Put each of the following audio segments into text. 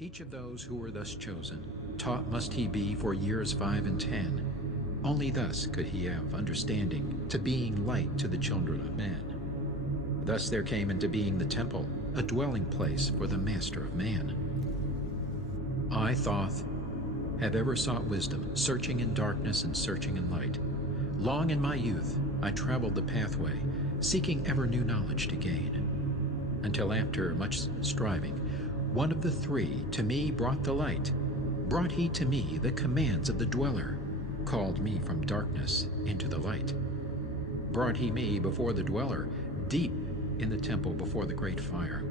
Each of those who were thus chosen, taught must he be for years 5 and 10. Only thus could he have understanding to being light to the children of men. Thus there came into being the temple, a dwelling place for the Master of Man. I, Thoth, have ever sought wisdom, searching in darkness and searching in light. Long in my youth I traveled the pathway, seeking ever new knowledge to gain, until after much striving, one of the three to me brought the light. Brought he to me the commands of the Dweller, called me from darkness into the light. Brought he me before the Dweller, deep in the temple before the great fire.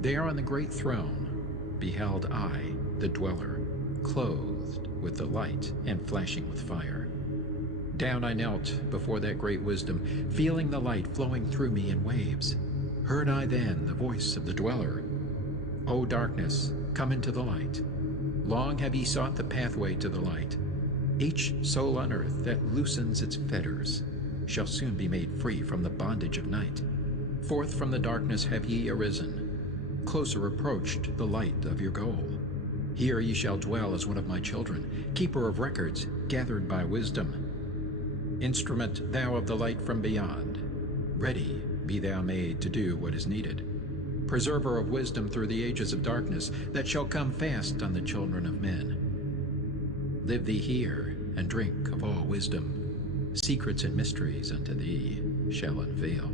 There on the great throne beheld I the Dweller, clothed with the light and flashing with fire. Down I knelt before that great wisdom, feeling the light flowing through me in waves. Heard I then the voice of the Dweller, O darkness, come into the light. Long have ye sought the pathway to the light. Each soul on earth that loosens its fetters shall soon be made free from the bondage of night. Forth from the darkness have ye arisen, closer approached the light of your goal. Here ye shall dwell as one of my children, keeper of records gathered by wisdom. Instrument thou of the light from beyond, ready be thou made to do what is needed. Preserver of wisdom through the ages of darkness that shall come fast on the children of men. Live thee here and drink of all wisdom. Secrets and mysteries unto thee shall unveil.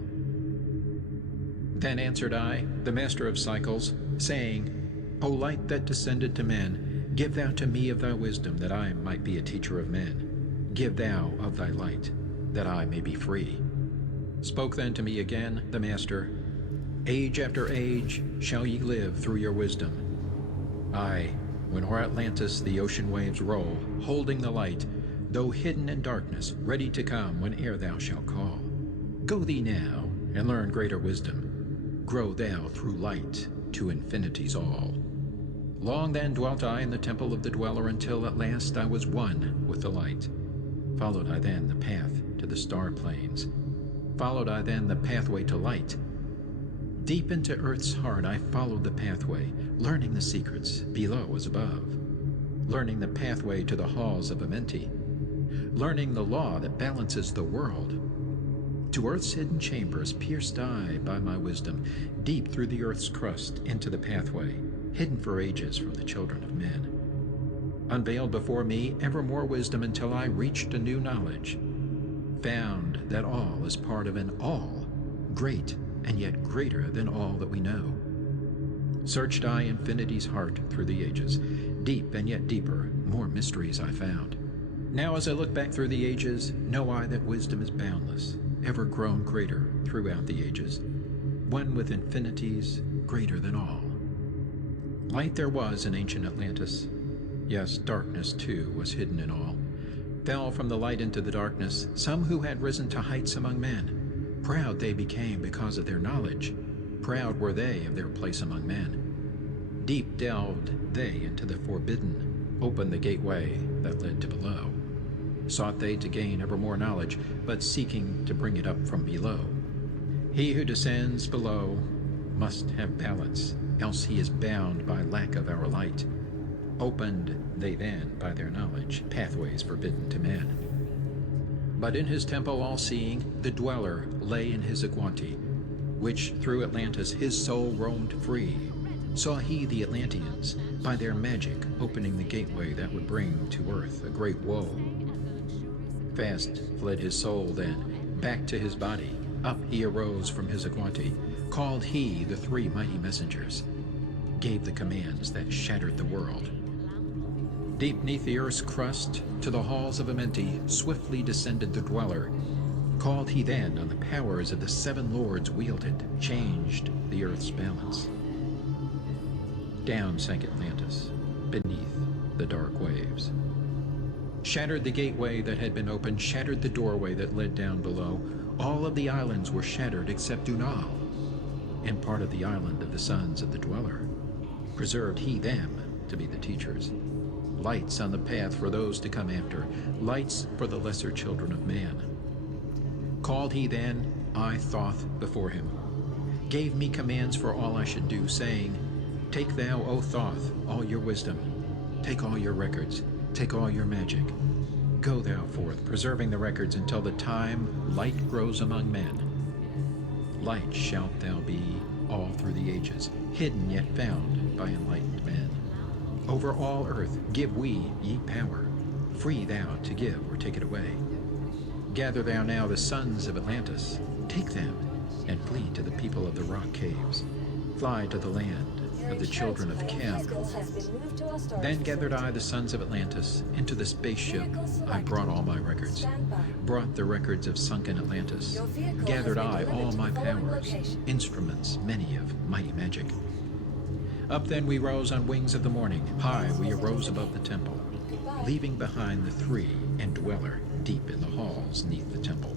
Then answered I, the master of cycles, saying, O light that descended to men, give thou to me of thy wisdom, that I might be a teacher of men. Give thou of thy light, that I may be free. Spoke then to me again the master, Age after age shall ye live through your wisdom. Aye, when o'er Atlantis the ocean waves roll, holding the light, though hidden in darkness, ready to come whene'er thou shalt call. Go thee now, and learn greater wisdom. Grow thou through light to infinity's all. Long then dwelt I in the temple of the Dweller, until at last I was one with the light. Followed I then the path to the star plains. Followed I then the pathway to light. Deep into earth's heart I followed the pathway, learning the secrets below as above, learning the pathway to the halls of Amenti, learning the law that balances the world. To earth's hidden chambers pierced I by my wisdom, deep through the earth's crust into the pathway, hidden for ages from the children of men. Unveiled before me ever more wisdom until I reached a new knowledge, found that all is part of an all, great and yet greater than all that we know. Searched I infinity's heart through the ages, deep and yet deeper, more mysteries I found. Now as I look back through the ages, know I that wisdom is boundless, ever grown greater throughout the ages, one with infinities greater than all. Light there was in ancient Atlantis, yes, darkness too was hidden in all. Fell from the light into the darkness some who had risen to heights among men. Proud they became because of their knowledge. Proud were they of their place among men. Deep delved they into the forbidden, opened the gateway that led to below. Sought they to gain ever more knowledge, but seeking to bring it up from below. He who descends below must have balance, else he is bound by lack of our light. Opened they then by their knowledge pathways forbidden to men. But in his temple all-seeing, the Dweller lay in his Aguanti, which through Atlantis his soul roamed free. Saw he the Atlanteans, by their magic opening the gateway that would bring to earth a great woe. Fast fled his soul then, back to his body. Up he arose from his Aguanti, called he the three mighty messengers, gave the commands that shattered the world. Deep neath the earth's crust, to the halls of Amenti, swiftly descended the Dweller. Called he then on the powers of the seven lords wielded, changed the earth's balance. Down sank Atlantis, beneath the dark waves. Shattered the gateway that had been opened, shattered the doorway that led down below. All of the islands were shattered except Dunal, and part of the island of the sons of the Dweller. Preserved he them to be the teachers. Lights on the path for those to come after, lights for the lesser children of man. Called he then, I Thoth before him, gave me commands for all I should do, saying, Take thou, O Thoth, all your wisdom. Take all your records. Take all your magic. Go thou forth, preserving the records until the time light grows among men. Light shalt thou be all through the ages, hidden yet found by enlightened men. Over all earth give we ye power, free thou to give or take it away. Gather thou now the sons of Atlantis, take them, and flee to the people of the rock caves. Fly to the land of the children of Chem. Then gathered I the sons of Atlantis into the spaceship. I brought all my records, brought the records of sunken Atlantis. Gathered I all my powers, instruments many of mighty magic. Up then we rose on wings of the morning. High we arose above the temple, leaving behind the three and dweller deep in the halls neath the temple.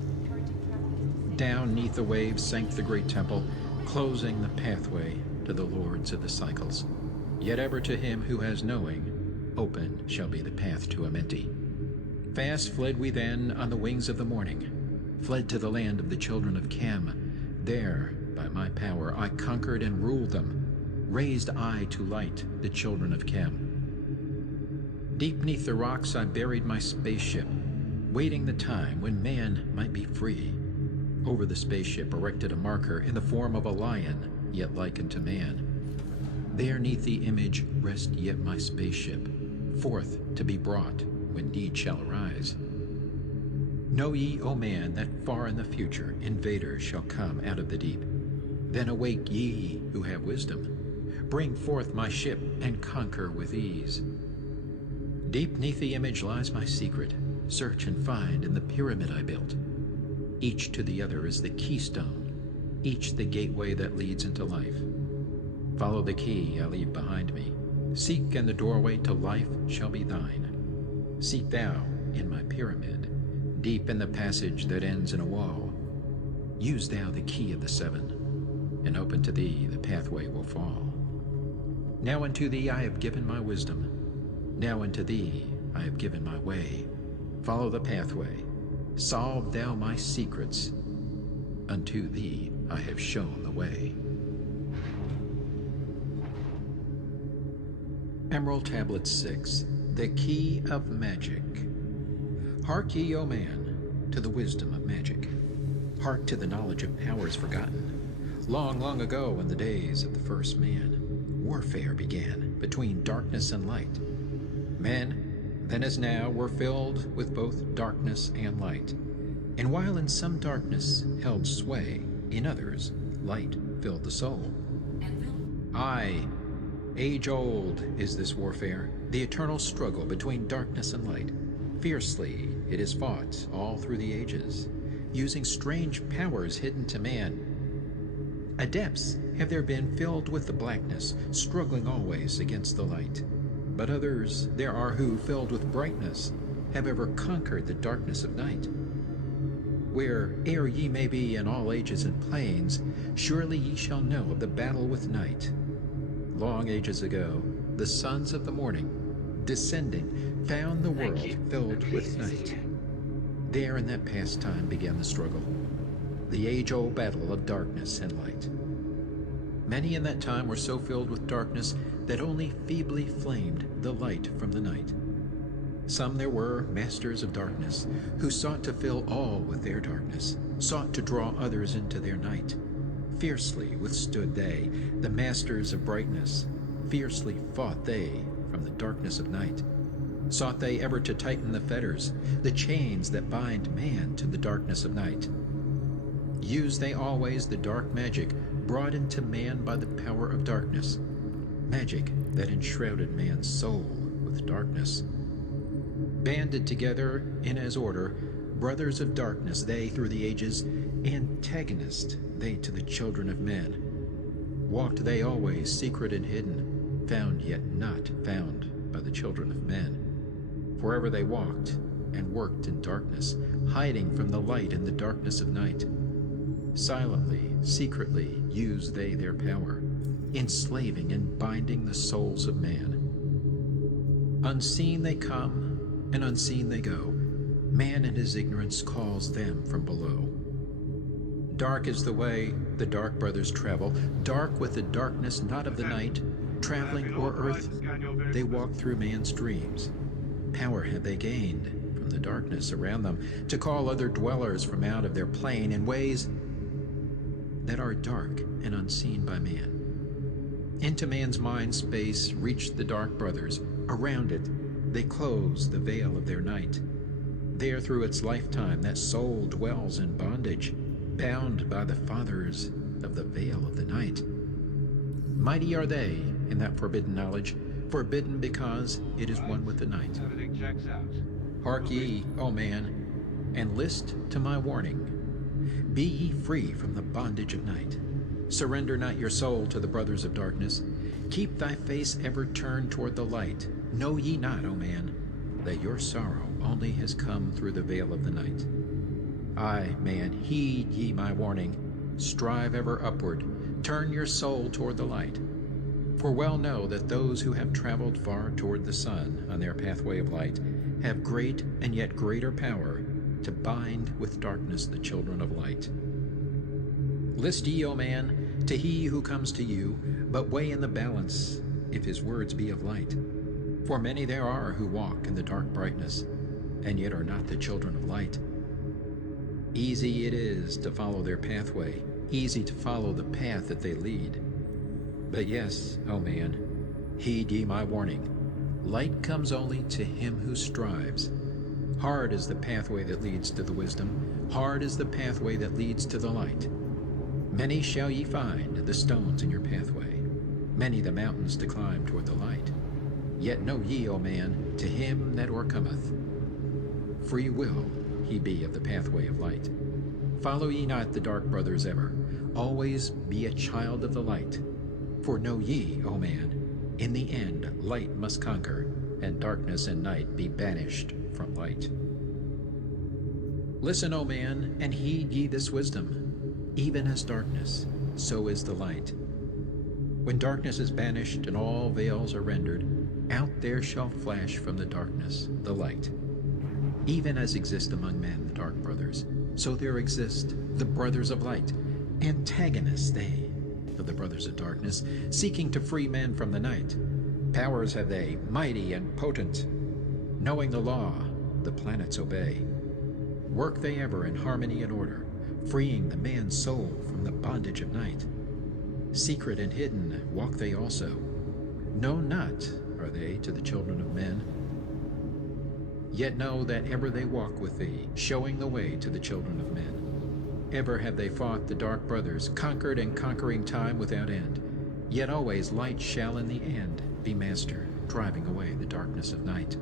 Down neath the waves sank the great temple, closing the pathway to the lords of the cycles. Yet ever to him who has knowing, open shall be the path to Amenti. Fast fled we then on the wings of the morning, fled to the land of the children of Chem. There, by my power, I conquered and ruled them, raised I to light the children of Chem. Deep neath the rocks I buried my spaceship, waiting the time when man might be free. Over the spaceship erected a marker in the form of a lion, yet like unto man. There neath the image rest yet my spaceship, forth to be brought when need shall arise. Know ye, O man, that far in the future invaders shall come out of the deep. Then awake ye who have wisdom. Bring forth my ship and conquer with ease. Deep neath the image lies my secret. Search and find in the pyramid I built. Each to the other is the keystone, each the gateway that leads into life. Follow the key I leave behind me. Seek, and the doorway to life shall be thine. Seek thou in my pyramid, deep in the passage that ends in a wall. Use thou the key of the seven, and open to thee the pathway will fall. Now unto thee I have given my wisdom. Now unto thee I have given my way. Follow the pathway. Solve thou my secrets. Unto thee I have shown the way. Emerald Tablet 6, The Key of Magic. Hark ye, O man, to the wisdom of magic. Hark to the knowledge of powers forgotten. Long, long ago, in the days of the first man, warfare began between darkness and light. Men, then as now, were filled with both darkness and light. And while in some darkness held sway, in others light filled the soul. Aye, age-old is this warfare, the eternal struggle between darkness and light. Fiercely it is fought all through the ages, using strange powers hidden to man. Adepts have there been filled with the blackness, struggling always against the light. But others there are who, filled with brightness, have ever conquered the darkness of night. Where'er ye may be in all ages and planes, surely ye shall know of the battle with night. Long ages ago, the sons of the morning, descending, found the world filled with night. There in that past time began the struggle, the age-old battle of darkness and light. Many in that time were so filled with darkness that only feebly flamed the light from the night. Some there were, masters of darkness, who sought to fill all with their darkness, sought to draw others into their night. Fiercely withstood they, the masters of brightness, fiercely fought they from the darkness of night. Sought they ever to tighten the fetters, the chains that bind man to the darkness of night. Used they always the dark magic brought into man by the power of darkness, magic that enshrouded man's soul with darkness. Banded together in as order, brothers of darkness they through the ages, antagonist they to the children of men. Walked they always secret and hidden, found yet not found by the children of men. Forever they walked and worked in darkness, hiding from the light in the darkness of night. Silently, secretly used they their power, enslaving and binding the souls of man. Unseen they come, and unseen they go. Man in his ignorance calls them from below. Dark is the way the dark brothers travel, dark with the darkness not of the night, Traveling o'er earth, they walk through man's dreams. Power have they gained from the darkness around them to call other dwellers from out of their plane in ways that are dark and unseen by man. Into man's mind space reach the dark brothers. Around it, they close the veil of their night. There through its lifetime that soul dwells in bondage, bound by the fathers of the veil of the night. Mighty are they in that forbidden knowledge, forbidden because it is one with the night. Everything checks out. Hark ye, O man, and list to my warning. Be ye free from the bondage of night. Surrender not your soul to the brothers of darkness. Keep thy face ever turned toward the light. Know ye not, O man, that your sorrow only has come through the veil of the night. Aye, man, heed ye my warning. Strive ever upward. Turn your soul toward the light. For well know that those who have traveled far toward the sun on their pathway of light have great and yet greater power to bind with darkness the children of light. List ye, O man, to he who comes to you, but weigh in the balance if his words be of light. For many there are who walk in the dark brightness, and yet are not the children of light. Easy it is to follow their pathway, easy to follow the path that they lead. But yes, O man, heed ye my warning. Light comes only to him who strives. Hard is the pathway that leads to the wisdom, hard is the pathway that leads to the light. Many shall ye find the stones in your pathway, many the mountains to climb toward the light. Yet know ye, O man, to him that o'ercometh, free will he be of the pathway of light. Follow ye not the dark brothers ever, always be a child of the light. For know ye, O man, in the end light must conquer, and darkness and night be banished from light. Listen, O man, and heed ye this wisdom. Even as darkness, so is the light. When darkness is banished and all veils are rendered, out there shall flash from the darkness the light. Even as exist among men the dark brothers, so there exist the brothers of light, antagonists they of the brothers of darkness, seeking to free men from the night. Powers have they, mighty and potent. Knowing the law, the planets obey. Work they ever in harmony and order, freeing the man's soul from the bondage of night. Secret and hidden walk they also. Known not are they to the children of men. Yet know that ever they walk with thee, showing the way to the children of men. Ever have they fought the dark brothers, conquered and conquering time without end. Yet always light shall in the end be master, driving away the darkness of night.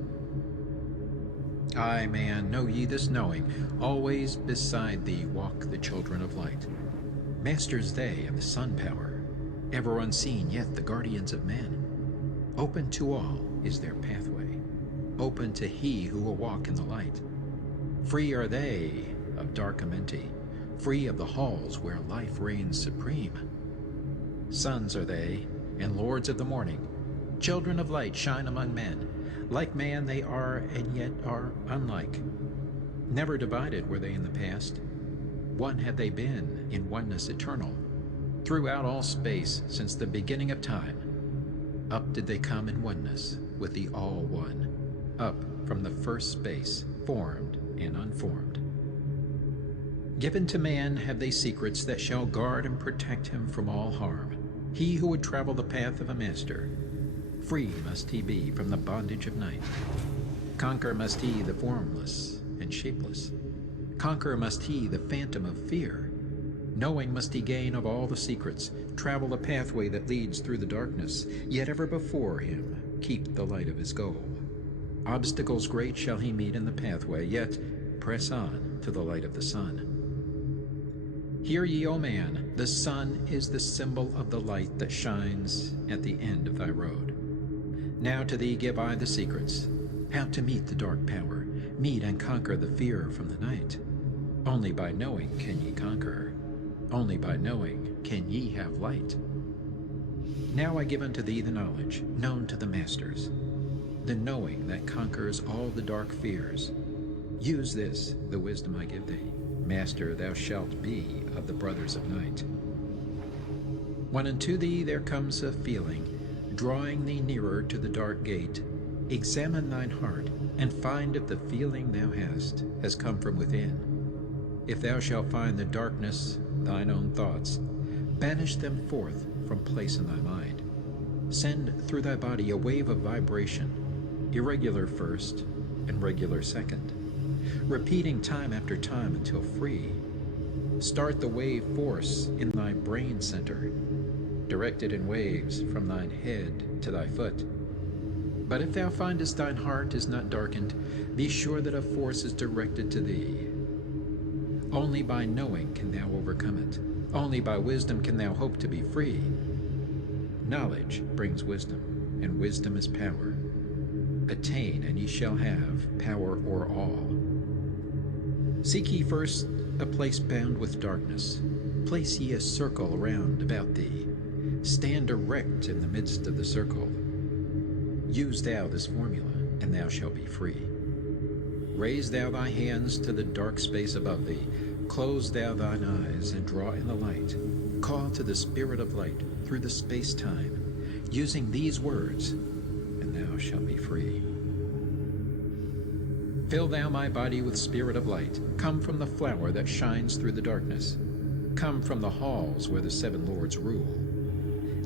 Aye, man, know ye this knowing, always beside thee walk the children of light. Masters they of the sun power, ever unseen yet the guardians of men. Open to all is their pathway, open to he who will walk in the light. Free are they of dark amenti, free of the halls where life reigns supreme. Sons are they, and lords of the morning, children of light shine among men. Like man they are, and yet are unlike. Never divided were they in the past. One have they been in oneness eternal. Throughout all space, since the beginning of time, up did they come in oneness with the All One, up from the first space, formed and unformed. Given to man have they secrets that shall guard and protect him from all harm. He who would travel the path of a master, free must he be from the bondage of night. Conquer must he the formless and shapeless. Conquer must he the phantom of fear. Knowing must he gain of all the secrets, travel the pathway that leads through the darkness, yet ever before him keep the light of his goal. Obstacles great shall he meet in the pathway, yet press on to the light of the sun. Hear ye, O man, the sun is the symbol of the light that shines at the end of thy road. Now to thee give I the secrets, how to meet the dark power, meet and conquer the fear from the night. Only by knowing can ye conquer, only by knowing can ye have light. Now I give unto thee the knowledge, known to the masters, the knowing that conquers all the dark fears. Use this, the wisdom I give thee. Master thou shalt be of the brothers of night. When unto thee there comes a feeling, drawing thee nearer to the dark gate, examine thine heart, and find if the feeling thou hast has come from within. If thou shalt find the darkness, thine own thoughts, banish them forth from place in thy mind. Send through thy body a wave of vibration, irregular first and regular second, repeating time after time until free. Start the wave force in thy brain center, directed in waves from thine head to thy foot. But if thou findest thine heart is not darkened, be sure that a force is directed to thee. Only by knowing can thou overcome it. Only by wisdom can thou hope to be free. Knowledge brings wisdom, and wisdom is power. Attain, and ye shall have power o'er all. Seek ye first a place bound with darkness. Place ye a circle round about thee. Stand erect in the midst of the circle. Use thou this formula, and thou shalt be free. Raise thou thy hands to the dark space above thee. Close thou thine eyes, and draw in the light. Call to the Spirit of light through the space-time, using these words, and thou shalt be free. Fill thou my body with spirit of light. Come from the flower that shines through the darkness. Come from the halls where the seven lords rule.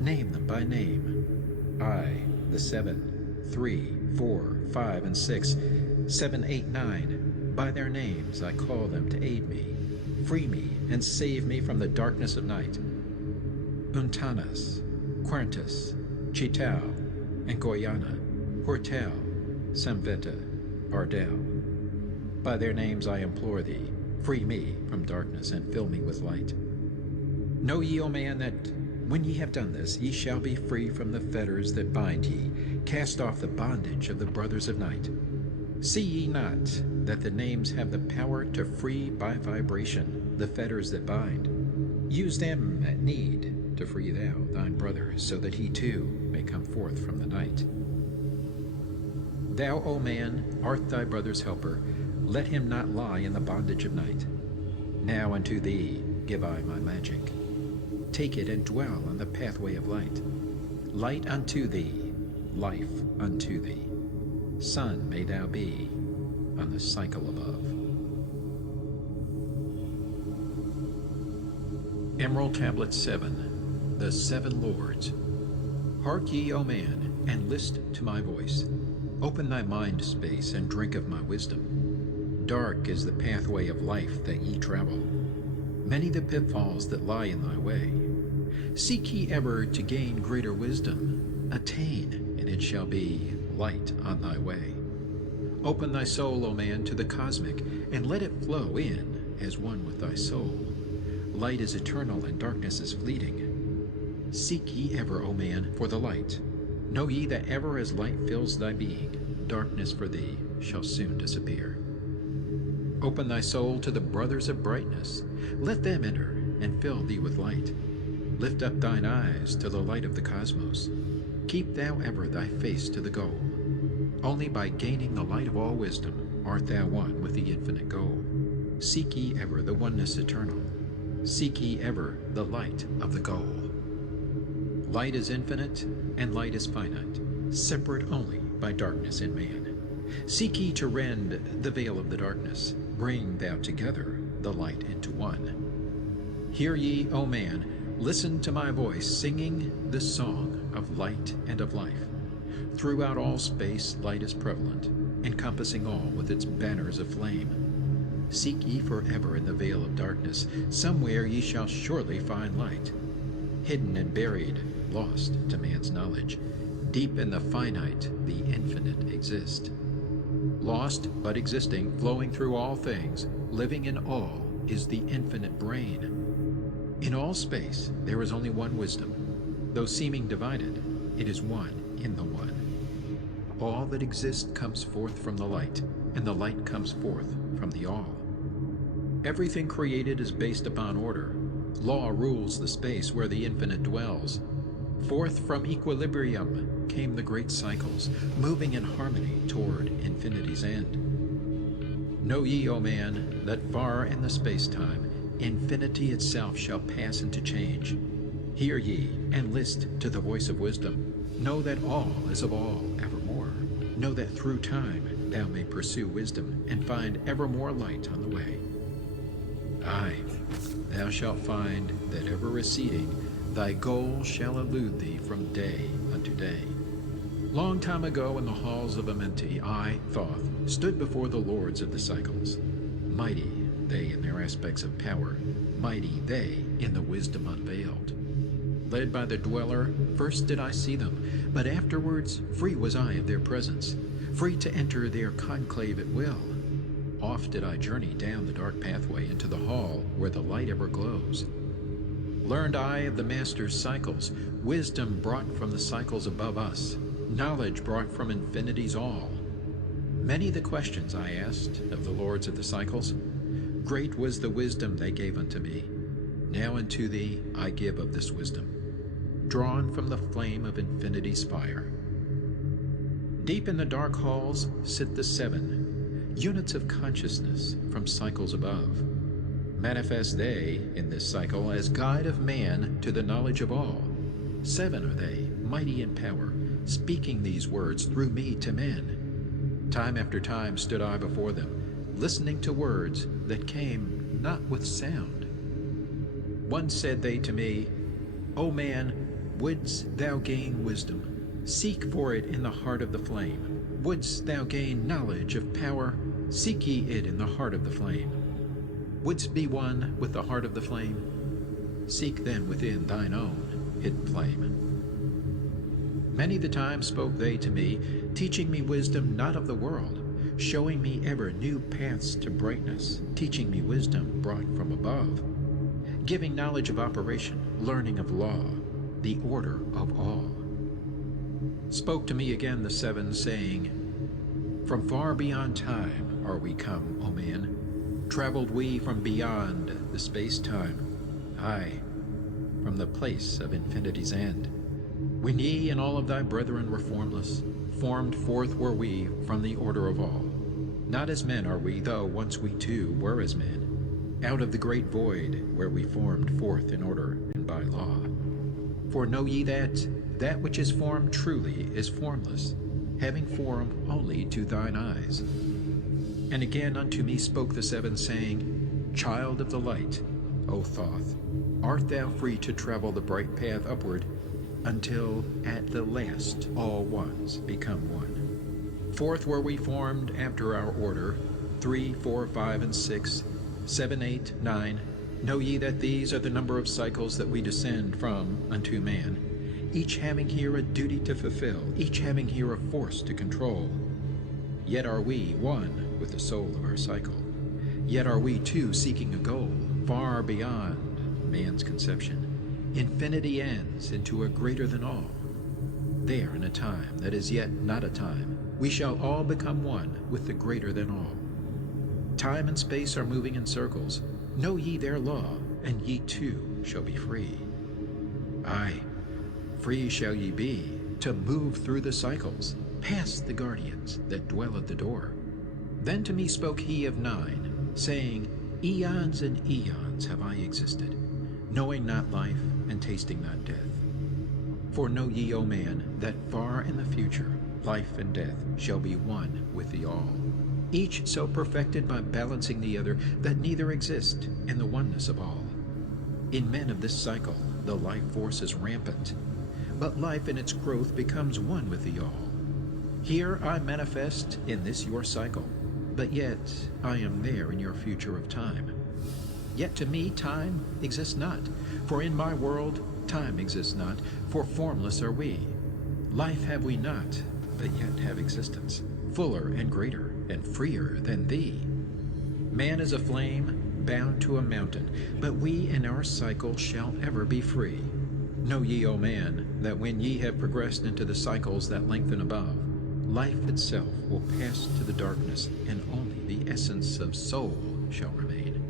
Name them by name. I, the 7, 3, 4, 5, and 6, 7, 8, 9. By their names I call them to aid me, free me, and save me from the darkness of night. Untanas, Quantus, Chitao, and Goyana, Hortel, Samveta, Ardell. By their names I implore thee, free me from darkness and fill me with light. Know ye, O man, that when ye have done this, ye shall be free from the fetters that bind ye. Cast off the bondage of the brothers of night. See ye not that the names have the power to free by vibration the fetters that bind? Use them at need to free thou thine brother, so that he too may come forth from the night. Thou, O man, art thy brother's helper. Let him not lie in the bondage of night. Now unto thee give I my magic. Take it and dwell on the pathway of light. Light unto thee, life unto thee. Sun may thou be on the cycle above. Emerald Tablet 7, The Seven Lords. Hark ye, O man, and list to my voice. Open thy mind space and drink of my wisdom. Dark is the pathway of life that ye travel. Many the pitfalls that lie in thy way. Seek ye ever to gain greater wisdom. Attain, and it shall be light on thy way. Open thy soul, O man, to the cosmic, and let it flow in as one with thy soul. Light is eternal, and darkness is fleeting. Seek ye ever, O man, for the light. Know ye that ever as light fills thy being, darkness for thee shall soon disappear. Open thy soul to the brothers of brightness. Let them enter and fill thee with light. Lift up thine eyes to the light of the cosmos. Keep thou ever thy face to the goal. Only by gaining the light of all wisdom art thou one with the infinite goal. Seek ye ever the oneness eternal. Seek ye ever the light of the goal. Light is infinite, and light is finite, separate only by darkness in man. Seek ye to rend the veil of the darkness. Bring thou together the light into one. Hear ye, O man, listen to my voice, singing the song of light and of life. Throughout all space light is prevalent, encompassing all with its banners of flame. Seek ye forever in the veil of darkness. Somewhere ye shall surely find light. Hidden and buried, lost to man's knowledge, deep in the finite, the infinite exist. Lost but existing, flowing through all things, living in all, is the infinite brain. In all space there is only one wisdom. Though seeming divided, it is one in the one. All that exists comes forth from the light, and the light comes forth from the all. Everything created is based upon order. Law rules the space where the infinite dwells. Forth from equilibrium came the great cycles, moving in harmony toward infinity's end. Know ye, O man, that far in the space-time, infinity itself shall pass into change. Hear ye, and list to the voice of wisdom. Know that all is of all evermore. Know that through time thou may pursue wisdom, and find evermore light on the way. Aye, thou shalt find that ever receding, thy goal shall elude thee from day unto day. Long time ago in the halls of Amenti, I, Thoth, stood before the lords of the cycles. Mighty they in their aspects of power, mighty they in the wisdom unveiled. Led by the dweller, first did I see them, but afterwards free was I of their presence, free to enter their conclave at will. Oft did I journey down the dark pathway into the hall where the light ever glows. Learned I of the master's cycles, wisdom brought from the cycles above us, knowledge brought from infinity's all. Many the questions I asked of the lords of the cycles. Great was the wisdom they gave unto me. Now unto thee I give of this wisdom, drawn from the flame of infinity's fire. Deep in the dark halls sit the seven, units of consciousness from cycles above. Manifest they in this cycle as guide of man to the knowledge of all. Seven are they, mighty in power, speaking these words through me to men. Time after time stood I before them, listening to words that came not with sound. Once said they to me, O man, wouldst thou gain wisdom? Seek for it in the heart of the flame. Wouldst thou gain knowledge of power? Seek ye it in the heart of the flame. Wouldst be one with the heart of the flame? Seek then within thine own hidden flame. Many the time spoke they to me, teaching me wisdom not of the world, showing me ever new paths to brightness, teaching me wisdom brought from above, giving knowledge of operation, learning of law, the order of all. Spoke to me again the seven, saying, From far beyond time are we come, O man. Traveled we from beyond the space-time, aye, from the place of infinity's end. When ye and all of thy brethren were formless, formed forth were we from the order of all. Not as men are we, though once we too were as men, out of the great void where we formed forth in order and by law. For know ye that which is formed truly is formless, having form only to thine eyes. And again unto me spoke the seven, saying, Child of the light, O Thoth, art thou free to travel the bright path upward, until at the last all ones become one. Forth were we formed after our order, 3, 4, 5, and 6, 7, 8, 9. Know ye that these are the number of cycles that we descend from unto man, each having here a duty to fulfill, each having here a force to control. Yet are we one with the soul of our cycle. Yet are we too seeking a goal far beyond man's conception. Infinity ends into a greater than all. There in a time that is yet not a time, we shall all become one with the greater than all. Time and space are moving in circles. Know ye their law, and ye too shall be free. Aye, free shall ye be to move through the cycles, past the guardians that dwell at the door. Then to me spoke he of 9, saying, Eons and eons have I existed, knowing not life and tasting not death. For know ye, O man, that far in the future life and death shall be one with the all, each so perfected by balancing the other that neither exist in the oneness of all. In men of this cycle the life force is rampant, but life in its growth becomes one with the all. Here I manifest in this your cycle, but yet I am there in your future of time. Yet to me time exists not, for in my world time exists not, for formless are we. Life have we not, but yet have existence, fuller and greater and freer than thee. Man is a flame bound to a mountain, but we in our cycle shall ever be free. Know ye, O man, that when ye have progressed into the cycles that lengthen above, life itself will pass to the darkness, and only the essence of soul shall remain.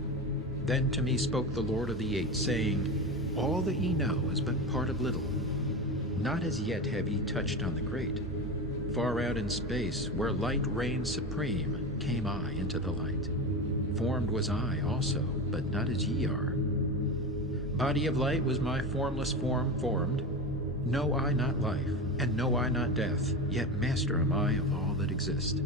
Then to me spoke the Lord of the Eight, saying, All that ye know is but part of little. Not as yet have ye touched on the great. Far out in space, where light reigns supreme, came I into the light. Formed was I also, but not as ye are. Body of light was my formless form formed. Know I not life, and know I not death, yet master am I of all that exist.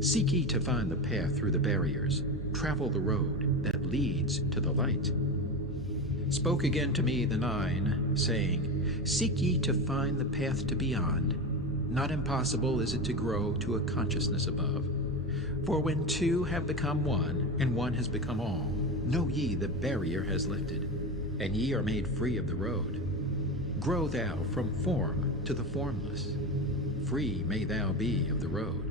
Seek ye to find the path through the barriers, travel the road that leads to the light. Spoke again to me the nine, saying, Seek ye to find the path to beyond. Not impossible is it to grow to a consciousness above. For when two have become one, and one has become all, know ye the barrier has lifted, and ye are made free of the road. Grow thou from form to the formless. Free may thou be of the road.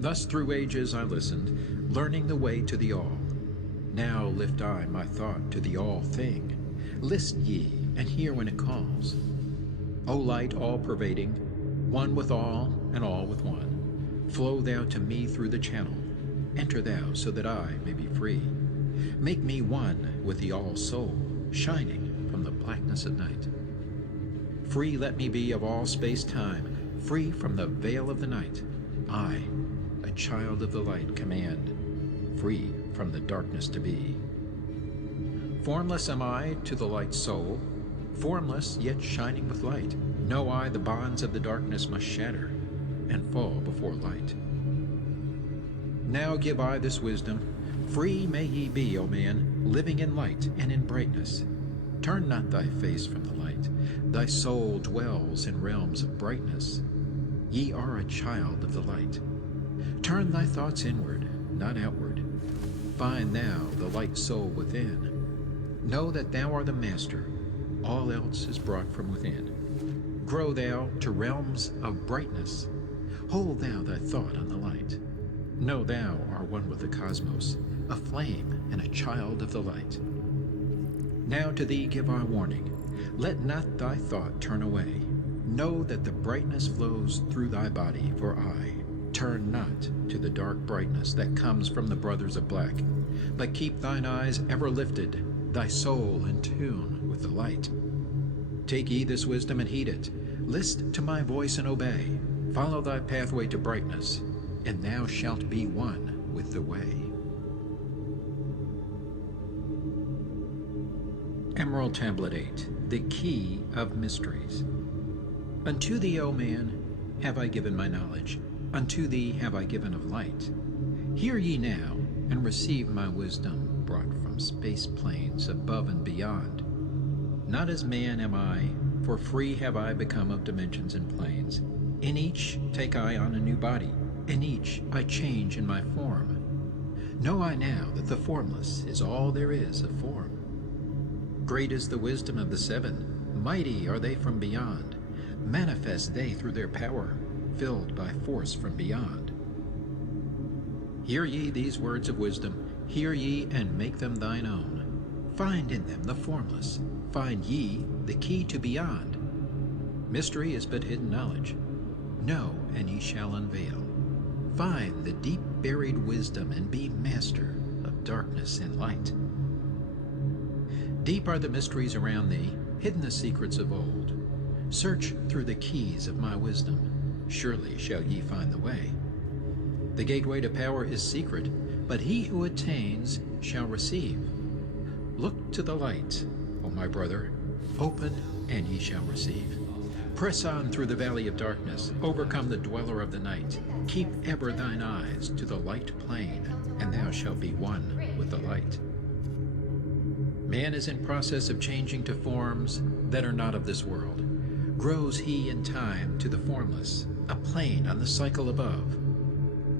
Thus through ages I listened, learning the way to the all. Now lift I my thought to the all thing. List ye, and hear when it calls. O light all-pervading, one with all, and all with one, flow thou to me through the channel. Enter thou so that I may be free. Make me one with the all-soul, shining from the blackness of night. Free let me be of all space-time, free from the veil of the night. I, a child of the light, command, free from the darkness to be. Formless am I to the light soul, formless yet shining with light. Know I the bonds of the darkness must shatter and fall before light. Now give I this wisdom, free may ye be, O man, living in light and in brightness. Turn not thy face from the light, thy soul dwells in realms of brightness. Ye are a child of the light. Turn thy thoughts inward, not outward. Find thou the light soul within. Know that thou art the master, all else is brought from within. Grow thou to realms of brightness. Hold thou thy thought on the light. Know thou art one with the cosmos, a flame and a child of the light. Now to thee give I warning, let not thy thought turn away. Know that the brightness flows through thy body, for I turn not to the dark brightness that comes from the brothers of black, but keep thine eyes ever lifted, thy soul in tune with the light. Take ye this wisdom and heed it. List to my voice and obey. Follow thy pathway to brightness, and thou shalt be one with the way. Emerald Tablet 8, the Key of Mysteries. Unto thee, O man, have I given my knowledge. Unto thee have I given of light. Hear ye now, and receive my wisdom, brought from space planes above and beyond. Not as man am I, for free have I become of dimensions and planes. In each take I on a new body, in each I change in my form. Know I now that the formless is all there is of form. Great is the wisdom of the seven, mighty are they from beyond. Manifest they through their power, filled by force from beyond. Hear ye these words of wisdom, hear ye and make them thine own. Find in them the formless, find ye the key to beyond. Mystery is but hidden knowledge. Know, and ye shall unveil. Find the deep buried wisdom, and be master of darkness and light. Deep are the mysteries around thee, hidden the secrets of old. Search through the keys of my wisdom, surely shall ye find the way. The gateway to power is secret, but he who attains shall receive. Look to the light, O my brother, open and ye shall receive. Press on through the valley of darkness, overcome the dweller of the night. Keep ever thine eyes to the light plain, and thou shalt be one with the light. Man is in process of changing to forms that are not of this world. Grows he in time to the formless, a plane on the cycle above.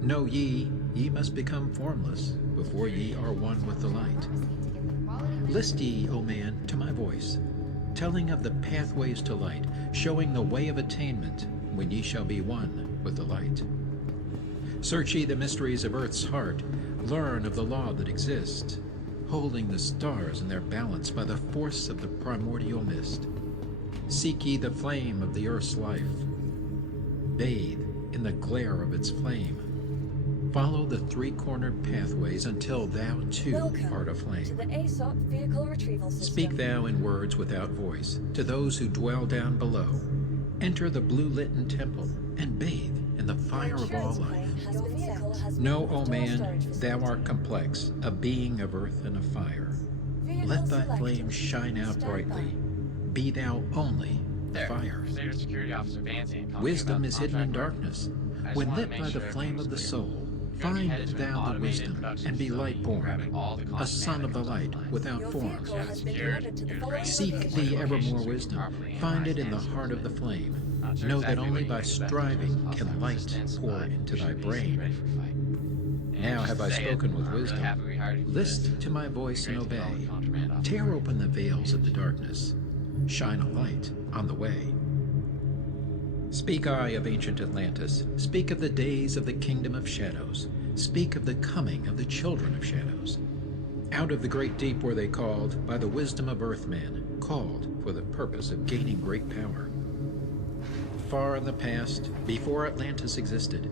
Know ye, ye must become formless before ye are one with the light. List ye, O man, to my voice, telling of the pathways to light, showing the way of attainment when ye shall be one with the light. Search ye the mysteries of earth's heart, learn of the law that exists, holding the stars in their balance by the force of the primordial mist. Seek ye the flame of the earth's life. Bathe in the glare of its flame. Follow the three-cornered pathways until thou too art aflame. To the ASOP vehicle retrieval system. Speak thou in words without voice to those who dwell down below. Enter the blue-litten temple and bathe in the fire of all life. Know, O man, thou art complex, a being of earth and of fire. Let thy flame shine out brightly. be thou only the There. fire. Crusader Security Officer Banting calling Wisdom you is about hidden in contract work. darkness. I just When wanna lit make by the sure flame of the everything's clear. soul, You're gonna be find headed to an thou the automated wisdom, production and be facility, light born, grabbing all the a content son of the that comes light, online. without Your form. vehicle has been Secured, delivered to the you're following trained. Seek location. thee Locations evermore we can wisdom, properly find it analyze in the and heart of the submit. flame. Not sure Know that exactly only what you by can expect in striving terms of can hostile light resistance, pour but into you thy should be brain. ready for a fight. And Now just have I to say it, spoken with I'm really wisdom. happy we hired you for List this. to my voice and Great to know obey. the contraband off the Tear market. open the veils of the darkness. Shine a light on the way. Speak I of ancient Atlantis. Speak of the days of the kingdom of shadows. Speak of the coming of the children of shadows. Out of the great deep were they called, by the wisdom of earthmen, called for the purpose of gaining great power. Far in the past, before Atlantis existed,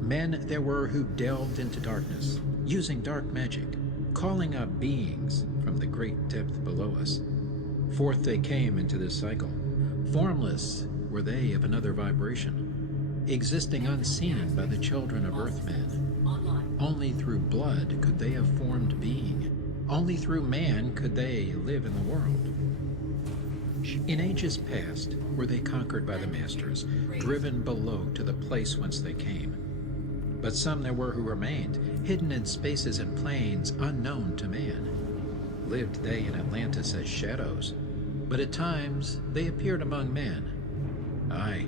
men there were who delved into darkness, using dark magic, calling up beings from the great depth below us. Forth they came into this cycle. Formless were they of another vibration, existing unseen by the children of earthmen. Only through blood could they have formed being. Only through man could they live in the world. In ages past were they conquered by the masters, driven below to the place whence they came. But some there were who remained, hidden in spaces and planes unknown to man. Lived they in Atlantis as shadows, but at times they appeared among men. Aye,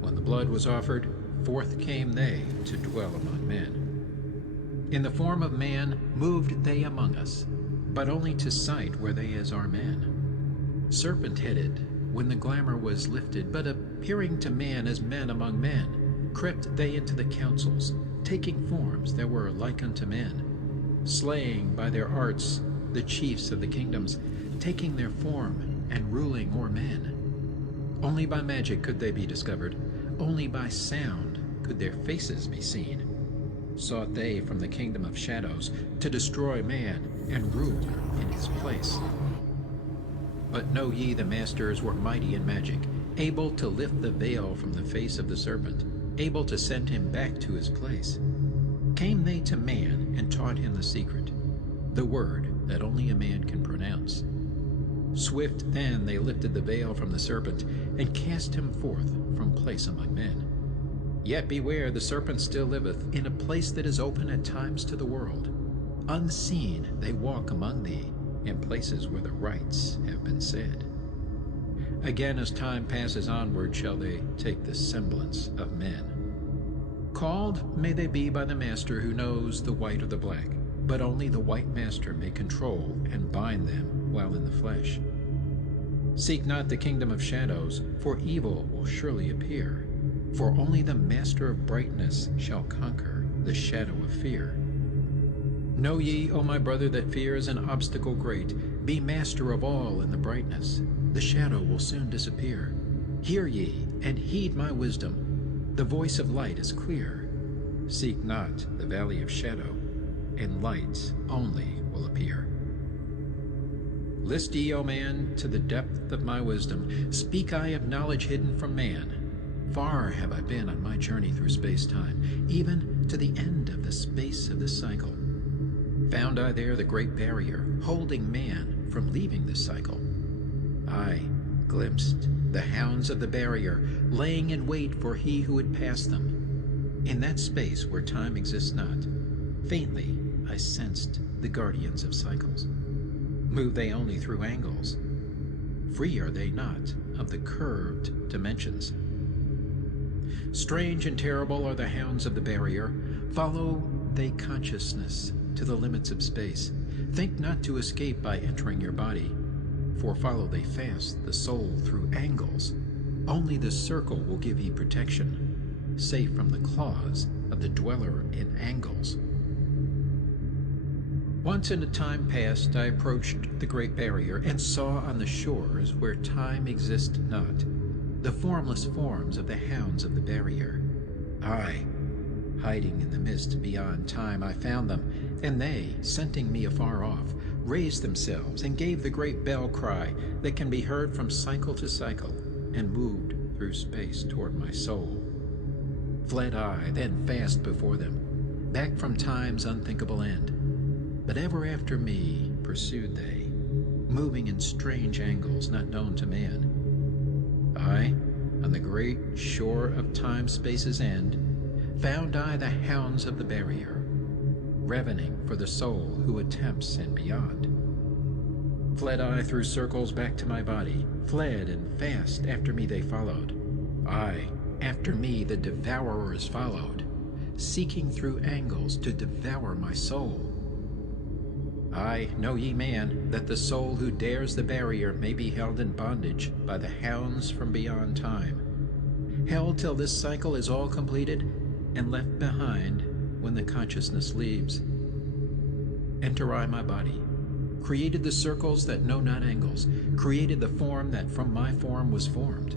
when the blood was offered, forth came they to dwell among men. In the form of man moved they among us, but only to sight were they as our men. Serpent-headed, when the glamour was lifted, but appearing to man as men among men, crept they into the councils, taking forms that were like unto men, slaying by their arts the chiefs of the kingdoms, taking their form and ruling o'er men. Only by magic could they be discovered, only by sound could their faces be seen. Sought they from the kingdom of shadows to destroy man and rule in his place. But know ye the masters were mighty in magic, able to lift the veil from the face of the serpent, able to send him back to his place. Came they to man and taught him the secret, the word that only a man can pronounce. Swift then they lifted the veil from the serpent and cast him forth from place among men. Yet beware, the serpent still liveth in a place that is open at times to the world. Unseen they walk among thee, in places where the rites have been said. Again, as time passes onward, shall they take the semblance of men. Called may they be by the master who knows the white or the black, but only the white master may control and bind them while in the flesh. Seek not the kingdom of shadows, for evil will surely appear, for only the master of brightness shall conquer the shadow of fear. Know ye, O my brother, that fear is an obstacle great. Be master of all in the brightness. The shadow will soon disappear. Hear ye, and heed my wisdom. The voice of light is clear. Seek not the valley of shadow, and light only will appear. List ye, O man, to the depth of my wisdom. Speak I of knowledge hidden from man. Far have I been on my journey through space-time, even to the end of the space of the cycle. Found I there the great barrier, holding man from leaving this cycle. I glimpsed the hounds of the barrier, laying in wait for he who would pass them. In that space where time exists not, faintly I sensed the guardians of cycles. Move they only through angles? Free are they not of the curved dimensions. Strange and terrible are the hounds of the barrier. Follow they consciousness to the limits of space. Think not to escape by entering your body, for follow they fast the soul through angles. Only the circle will give ye protection, safe from the claws of the dweller in angles. Once in a time past I approached the great barrier and saw on the shores where time exists not the formless forms of the hounds of the barrier. Aye, hiding in the mist beyond time I found them, and they, scenting me afar off, raised themselves and gave the great bell cry that can be heard from cycle to cycle, and moved through space toward my soul. Fled I then fast before them, back from time's unthinkable end, but ever after me pursued they, moving in strange angles not known to man. I, on the great shore of time-space's end, found I the hounds of the barrier, ravening for the soul who attempts and beyond. Fled I through circles back to my body, fled and fast after me they followed. Aye, after me the devourers followed, seeking through angles to devour my soul. Aye, know ye, man, that the soul who dares the barrier may be held in bondage by the hounds from beyond time, held till this cycle is all completed and left behind when the consciousness leaves. Enter I my body, created the circles that know not angles, created the form that from my form was formed,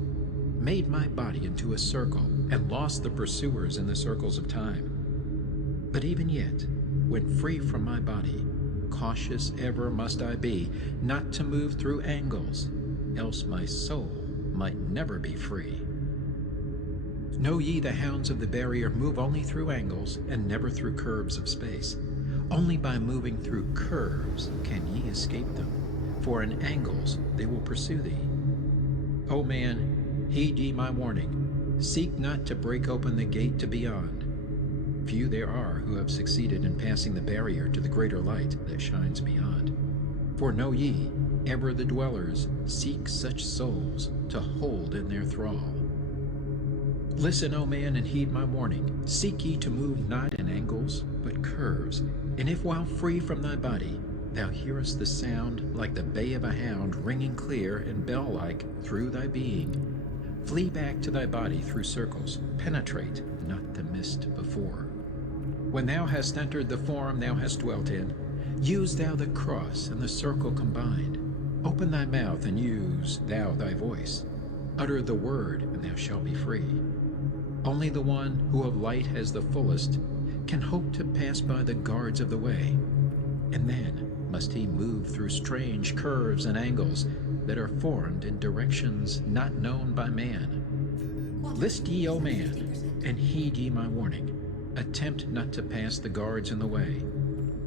made my body into a circle, and lost the pursuers in the circles of time. But even yet, when free from my body, cautious ever must I be, not to move through angles, else my soul might never be free. Know ye the hounds of the barrier move only through angles, and never through curves of space. Only by moving through curves can ye escape them, for in angles they will pursue thee. O man, heed ye my warning, seek not to break open the gate to beyond. Few there are who have succeeded in passing the barrier to the greater light that shines beyond. For know ye, ever the dwellers seek such souls to hold in their thrall. Listen, O man, and heed my warning. Seek ye to move not in angles, but curves. And if while free from thy body, thou hearest the sound like the bay of a hound ringing clear and bell-like through thy being, flee back to thy body through circles, penetrate not the mist before. When thou hast entered the form thou hast dwelt in, use thou the cross and the circle combined. Open thy mouth and use thou thy voice. Utter the word, and thou shalt be free. Only the one who of light has the fullest can hope to pass by the guards of the way, and then must he move through strange curves and angles that are formed in directions not known by man. List ye, O man, and heed ye my warning. Attempt not to pass the guards in the way.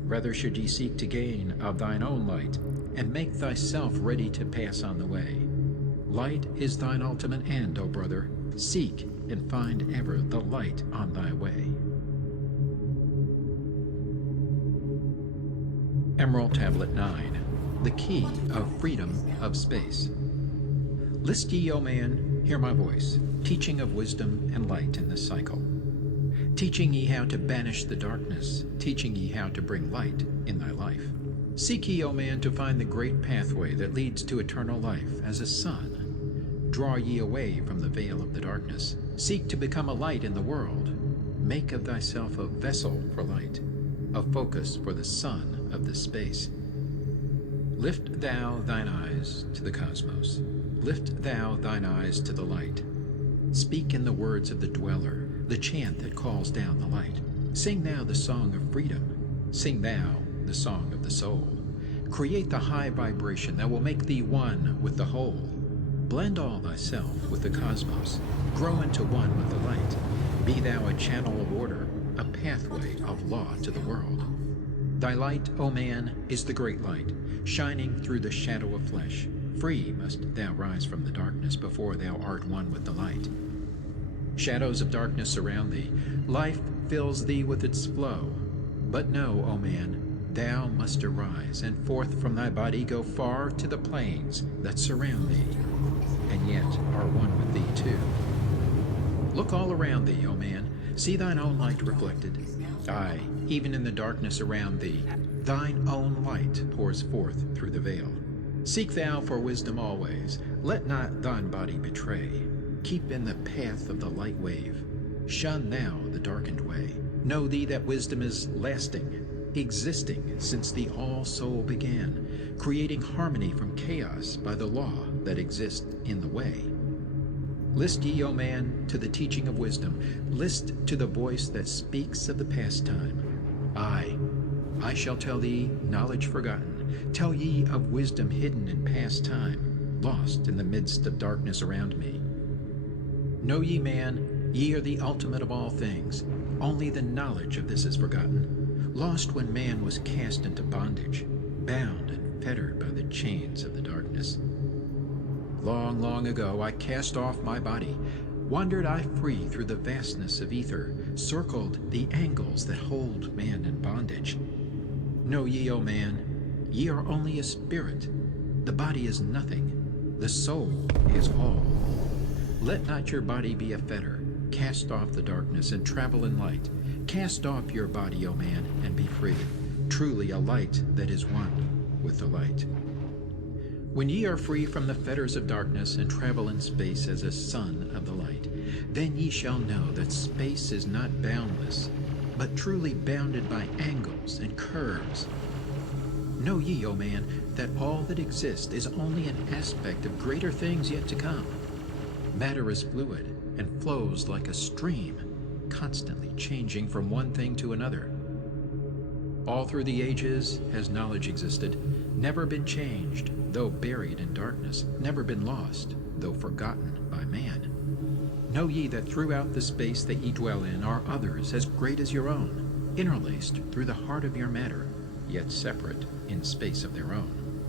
Rather should ye seek to gain of thine own light, and make thyself ready to pass on the way. Light is thine ultimate end, O brother. Seek and find ever the light on thy way. Emerald Tablet 9, the key of freedom of space. List ye, O man, hear my voice, teaching of wisdom and light in this cycle. Teaching ye how to banish the darkness, teaching ye how to bring light in thy life. Seek ye, O man, to find the great pathway that leads to eternal life as a sun. Draw ye away from the veil of the darkness. Seek to become a light in the world. Make of thyself a vessel for light, a focus for the sun of this space. Lift thou thine eyes to the cosmos. Lift thou thine eyes to the light. Speak in the words of the dweller, the chant that calls down the light. Sing thou the song of freedom. Sing thou the song of the soul. Create the high vibration that will make thee one with the whole. Blend all thyself with the cosmos. Grow into one with the light. Be thou a channel of order, a pathway of law to the world. Thy light, O man, is the great light, shining through the shadow of flesh. Free must thou rise from the darkness before thou art one with the light. Shadows of darkness surround thee. Life fills thee with its flow. But know, O man, thou must arise, and forth from thy body go far to the plains that surround thee, and yet are one with thee too. Look all around thee, O man, see thine own light reflected. Aye, even in the darkness around thee, thine own light pours forth through the veil. Seek thou for wisdom always, let not thine body betray. Keep in the path of the light wave. Shun thou the darkened way. Know thee that wisdom is lasting, existing since the all-soul began, creating harmony from chaos by the law that exists in the way. List ye, O man, to the teaching of wisdom. List to the voice that speaks of the pastime. Aye, I shall tell thee knowledge forgotten, tell ye of wisdom hidden in past time, lost in the midst of darkness around me. Know ye, man, ye are the ultimate of all things. Only the knowledge of this is forgotten. Lost when man was cast into bondage, bound and fettered by the chains of the darkness. Long, long ago I cast off my body, wandered I free through the vastness of ether, circled the angles that hold man in bondage. Know ye, O man, ye are only a spirit. The body is nothing, the soul is all. Let not your body be a fetter. Cast off the darkness and travel in light. Cast off your body, O man, and be free, truly a light that is one with the light. When ye are free from the fetters of darkness and travel in space as a son of the light, then ye shall know that space is not boundless, but truly bounded by angles and curves. Know ye, O man, that all that exists is only an aspect of greater things yet to come. Matter is fluid and flows like a stream, constantly changing from one thing to another. All through the ages has knowledge existed, never been changed, though buried in darkness, never been lost, though forgotten by man. Know ye that throughout the space that ye dwell in are others as great as your own, interlaced through the heart of your matter, yet separate in space of their own.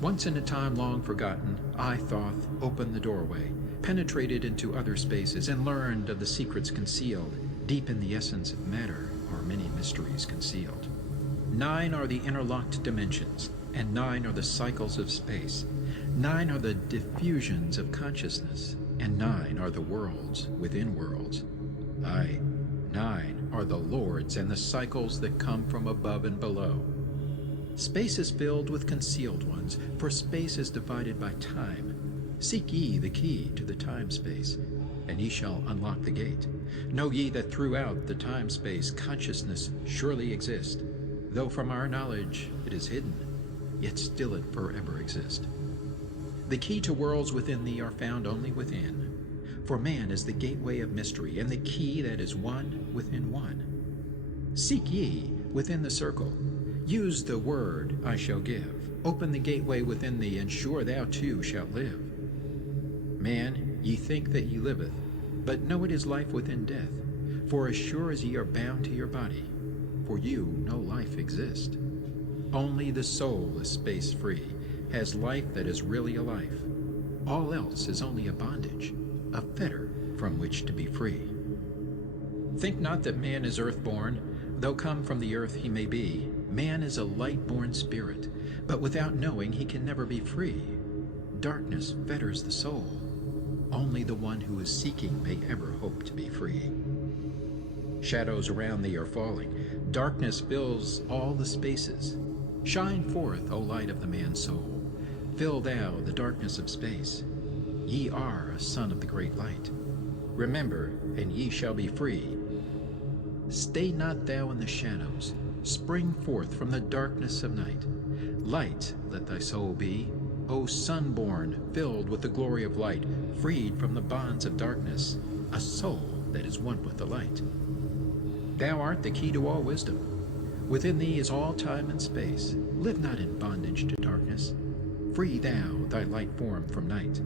Once in a time long forgotten, I, Thoth, opened the doorway, penetrated into other spaces, and learned of the secrets concealed. Deep in the essence of matter are many mysteries concealed. 9 are the interlocked dimensions, and 9 are the cycles of space. 9 are the diffusions of consciousness, and 9 are the worlds within worlds. Aye, 9 are the lords and the cycles that come from above and below. Space is filled with concealed ones, for space is divided by time. Seek ye the key to the time-space, and ye shall unlock the gate. Know ye that throughout the time-space consciousness surely exists, though from our knowledge it is hidden, yet still it forever exists. The key to worlds within thee are found only within, for man is the gateway of mystery, and the key that is one within one. Seek ye within the circle. Use the word I shall give. Open the gateway within thee, and sure thou too shalt live. Man, ye think that ye liveth, but know it is life within death. For as sure as ye are bound to your body, for you no life exists. Only the soul is space free, has life that is really a life. All else is only a bondage, a fetter from which to be free. Think not that man is earth-born, though come from the earth he may be. Man is a light-born spirit, but without knowing he can never be free. Darkness fetters the soul. Only the one who is seeking may ever hope to be free. Shadows around thee are falling. Darkness fills all the spaces. Shine forth, O light of the man's soul. Fill thou the darkness of space. Ye are a son of the great light. Remember, and ye shall be free. Stay not thou in the shadows. Spring forth from the darkness of night. Light let thy soul be, O sun-born, filled with the glory of light, freed from the bonds of darkness, a soul that is one with the light. Thou art the key to all wisdom. Within thee is all time and space. Live not in bondage to darkness. Free thou thy light form from night.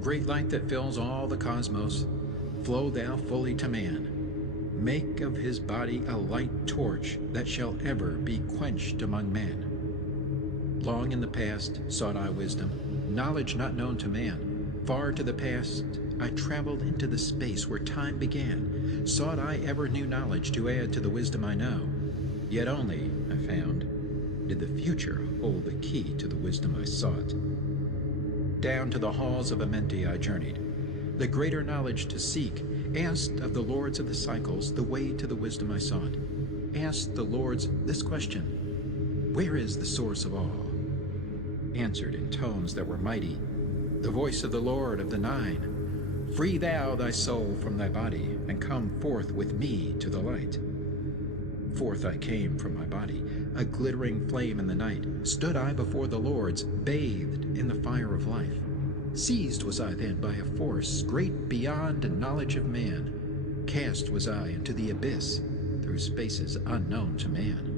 Great light that fills all the cosmos, flow thou fully to man. Make of his body a light torch that shall ever be quenched among men. Long in the past sought I wisdom, knowledge not known to man. Far to the past I traveled into the space where time began. Sought I ever new knowledge to add to the wisdom I know. Yet only, I found, did the future hold the key to the wisdom I sought. Down to the halls of Amenti I journeyed, the greater knowledge to seek. Asked of the lords of the cycles the way to the wisdom I sought. Asked the lords this question: where is the source of all? Answered in tones that were mighty, the voice of the Lord of the Nine: free thou thy soul from thy body, and come forth with me to the light. Forth I came from my body, a glittering flame in the night. Stood I before the lords, bathed in the fire of life. Seized was I then by a force great beyond the knowledge of man. Cast was I into the abyss, through spaces unknown to man.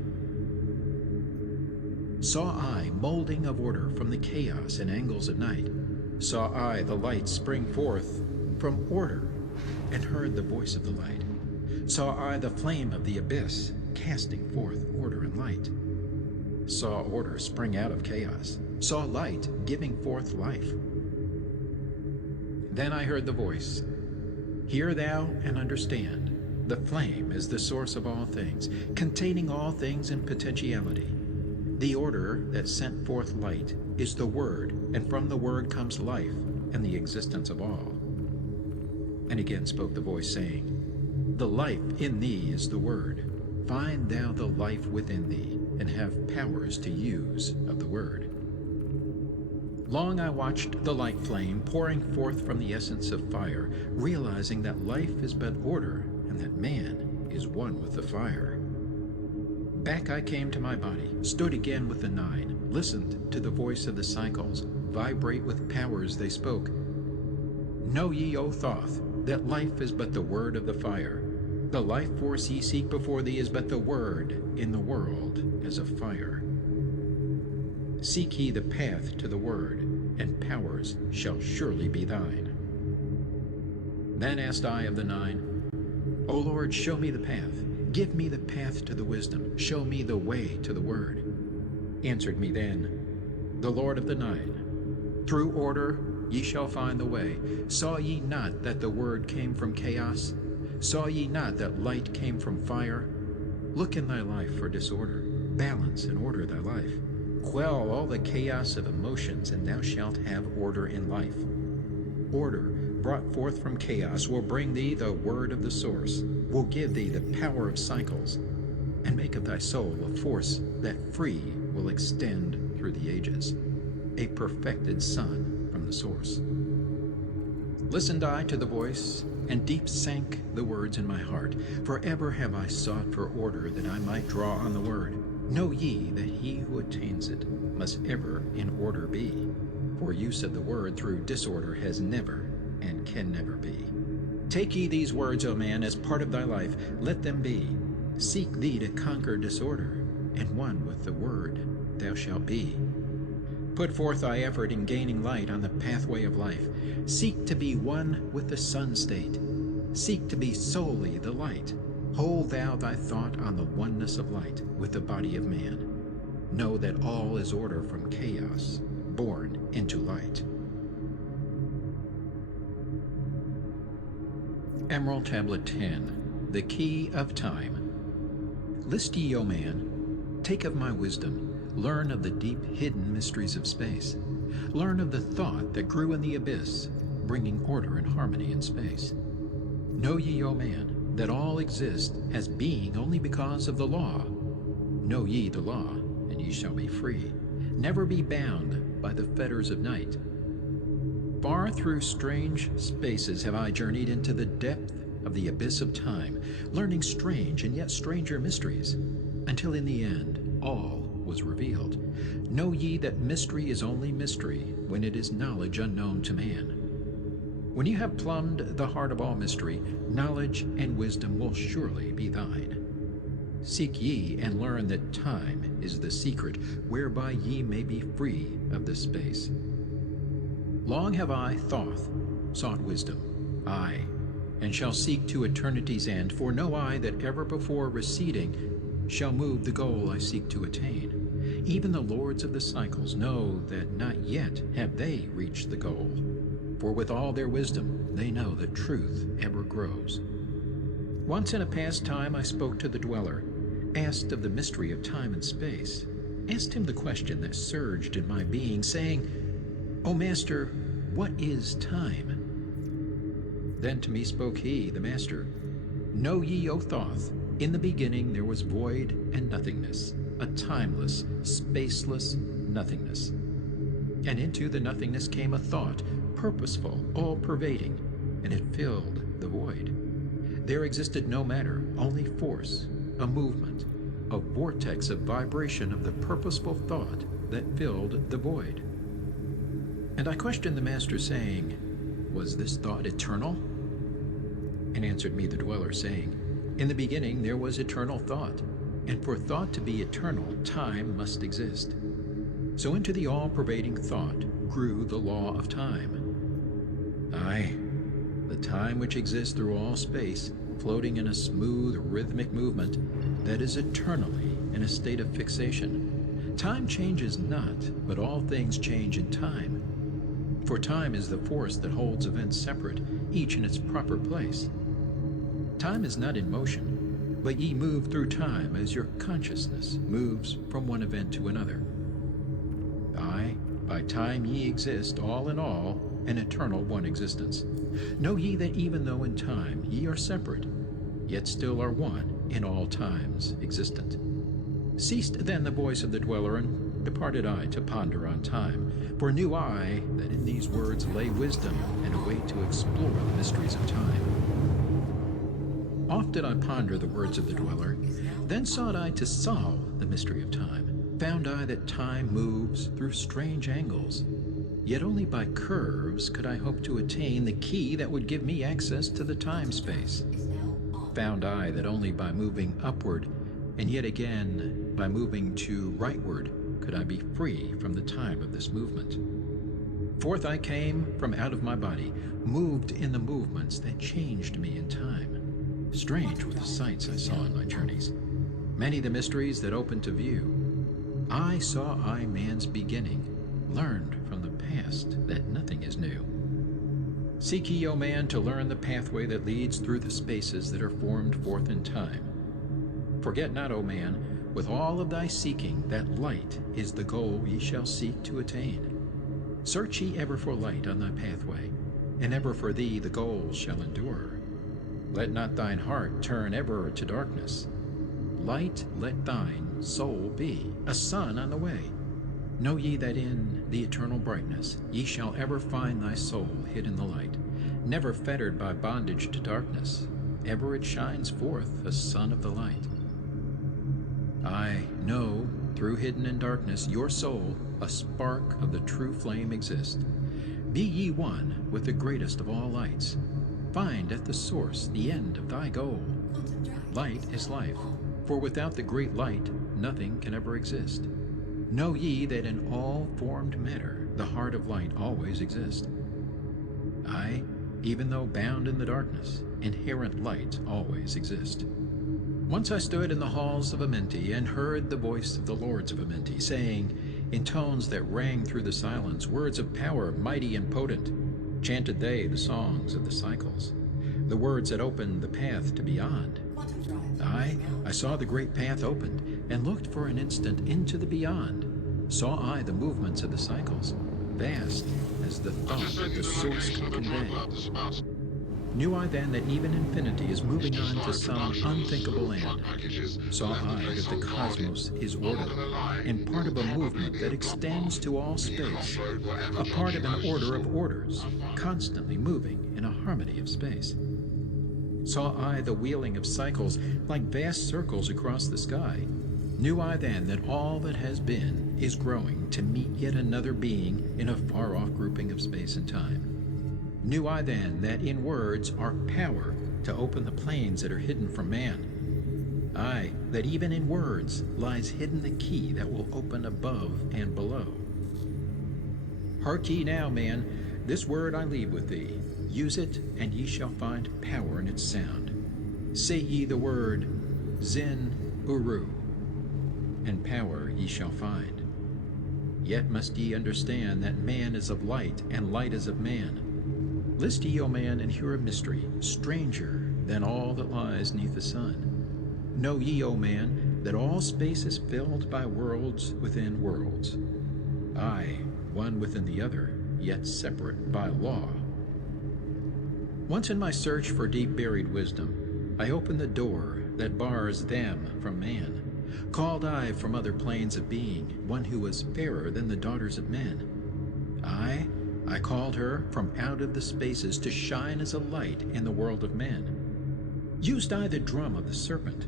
Saw I molding of order from the chaos and angles of night. Saw I the light spring forth from order, and heard the voice of the light. Saw I the flame of the abyss, casting forth order and light. saw order spring out of chaos, saw light giving forth life. Then I heard the voice, "Hear thou and understand. The flame is the source of all things, containing all things in potentiality. The order that sent forth light is the Word, and from the Word comes life and the existence of all." And again spoke the voice, saying, "The life in thee is the Word. Find thou the life within thee, and have powers to use of the Word." Long I watched the light flame pouring forth from the essence of fire, realizing that life is but order, and that man is one with the fire. Back I came to my body, stood again with the nine, listened to the voice of the cycles, vibrate with powers they spoke. "Know ye, O Thoth, that life is but the word of the fire. The life force ye seek before thee is but the word in the world as a fire. Seek ye the path to the word, and powers shall surely be thine." Then asked I of the nine, "O Lord, show me the path. Give me the path to the wisdom. Show me the way to the word." Answered me then the Lord of the nine, "Through order ye shall find the way. Saw ye not that the word came from chaos? Saw ye not that light came from fire? Look in thy life for disorder. Balance and order thy life. Quell all the chaos of emotions, and thou shalt have order in life. Order brought forth from chaos will bring thee the word of the source, will give thee the power of cycles, and make of thy soul a force that free will extend through the ages, a perfected sun from the source." Listened I to the voice, and deep sank the words in my heart. Forever have I sought for order, that I might draw on the word. Know ye that he who attains it must ever in order be, for use of the word through disorder has never and can never be. Take ye these words, O man, as part of thy life, let them be. Seek thee to conquer disorder, and one with the word thou shalt be. Put forth thy effort in gaining light on the pathway of life. Seek to be one with the sun state. Seek to be solely the light. Hold thou thy thought on the oneness of light with the body of man. Know that all is order from chaos, born into light. Emerald Tablet 10, The Key of Time. List ye, O man, take of my wisdom, learn of the deep hidden mysteries of space. Learn of the thought that grew in the abyss, bringing order and harmony in space. Know ye, O man, that all exist as being only because of the law. Know ye the law, and ye shall be free. Never be bound by the fetters of night. Far through strange spaces have I journeyed into the depth of the abyss of time, learning strange and yet stranger mysteries, until in the end all was revealed. Know ye that mystery is only mystery when it is knowledge unknown to man. When you have plumbed the heart of all mystery, knowledge and wisdom will surely be thine. Seek ye and learn that time is the secret whereby ye may be free of this space. Long have I, Thoth, sought wisdom, aye, and shall seek to eternity's end, for no eye that ever before receding shall move the goal I seek to attain. Even the lords of the cycles know that not yet have they reached the goal, for with all their wisdom they know that truth ever grows. Once in a past time I spoke to the dweller, asked of the mystery of time and space, asked him the question that surged in my being, saying, "O Master, what is time?" Then to me spoke he, the Master, "Know ye, O Thoth, in the beginning there was void and nothingness, a timeless, spaceless nothingness. And into the nothingness came a thought, purposeful, all-pervading, and it filled the void. There existed no matter, only force, a movement, a vortex of vibration of the purposeful thought that filled the void." And I questioned the Master, saying, "Was this thought eternal?" And answered me the dweller, saying, "In the beginning there was eternal thought, and for thought to be eternal, time must exist. So into the all-pervading thought grew the law of time. Aye, the time which exists through all space, floating in a smooth, rhythmic movement that is eternally in a state of fixation. Time changes not, but all things change in time. For time is the force that holds events separate, each in its proper place. Time is not in motion, but ye move through time as your consciousness moves from one event to another. Aye, by time ye exist, all in all, an eternal one existence. Know ye that even though in time ye are separate, yet still are one in all times existent. Ceased then the voice of the dweller, and departed I to ponder on time, for knew I that in these words lay wisdom and a way to explore the mysteries of time. Oft did I ponder the words of the dweller, then sought I to solve the mystery of time. Found I that time moves through strange angles, yet only by curves could I hope to attain the key that would give me access to the time-space. Found I that only by moving upward, and yet again by moving to rightward, could I be free from the time of this movement. Forth I came from out of my body, moved in the movements that changed me in time. Strange were the sights I saw in my journeys, many the mysteries that opened to view. I saw man's beginning, learned from the past that nothing is new. Seek ye, O man, to learn the pathway that leads through the spaces that are formed forth in time. Forget not, O man, with all of thy seeking, that light is the goal ye shall seek to attain. Search ye ever for light on thy pathway, and ever for thee the goal shall endure. Let not thine heart turn ever to darkness. Light let thine soul be, a sun on the way. Know ye that in the eternal brightness ye shall ever find thy soul hid in the light, never fettered by bondage to darkness. Ever it shines forth a sun of the light. I know, through hidden in darkness, your soul, a spark of the true flame exists. Be ye one with the greatest of all lights. Find at the source the end of thy goal. Light is life, for without the great light nothing can ever exist. Know ye that in all formed matter the heart of light always exists. Aye, even though bound in the darkness, inherent light always exists. Once I stood in the halls of Amenti and heard the voice of the lords of Amenti, saying, in tones that rang through the silence, words of power mighty and potent, chanted they the songs of the cycles, the words that opened the path to beyond. Aye, I saw the great path opened, and looked for an instant into the beyond. Saw I the movements of the cycles, vast as the thought of the source could convey. Knew I then that even infinity is moving on to some unthinkable end. Saw I that the cosmos is order, and part of a movement that extends to all space, a part of an order of orders, constantly moving in a harmony of space. Saw I the wheeling of cycles like vast circles across the sky. Knew I then that all that has been is growing to meet yet another being in a far-off grouping of space and time. Knew I then that in words are power to open the planes that are hidden from man. Aye, that even in words lies hidden the key that will open above and below. Hark ye now, man, this word I leave with thee. Use it, and ye shall find power in its sound. Say ye the word Zin Uru, and power ye shall find. Yet must ye understand that man is of light, and light is of man. List ye, O man, and hear a mystery, stranger than all that lies neath the sun. Know ye, O man, that all space is filled by worlds within worlds. Aye, one within the other, yet separate by law. Once in my search for deep-buried wisdom, I opened the door that bars them from man. Called I from other planes of being one who was fairer than the daughters of men. Aye, I called her from out of the spaces to shine as a light in the world of men. Used I the drum of the serpent,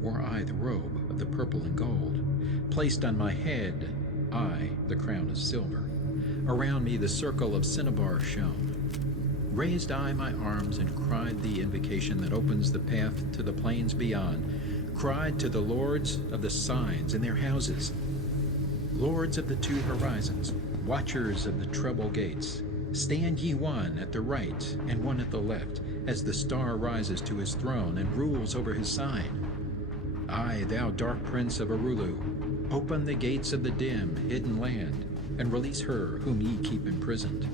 wore I the robe of the purple and gold, placed on my head I the crown of silver, around me the circle of cinnabar shone. Raised I my arms and cried the invocation that opens the path to the plains beyond, cried to the lords of the signs in their houses, lords of the two horizons, watchers of the treble gates, stand ye one at the right and one at the left, as the star rises to his throne and rules over his sign. I, thou dark prince of Arulu, open the gates of the dim, hidden land, and release her whom ye keep imprisoned.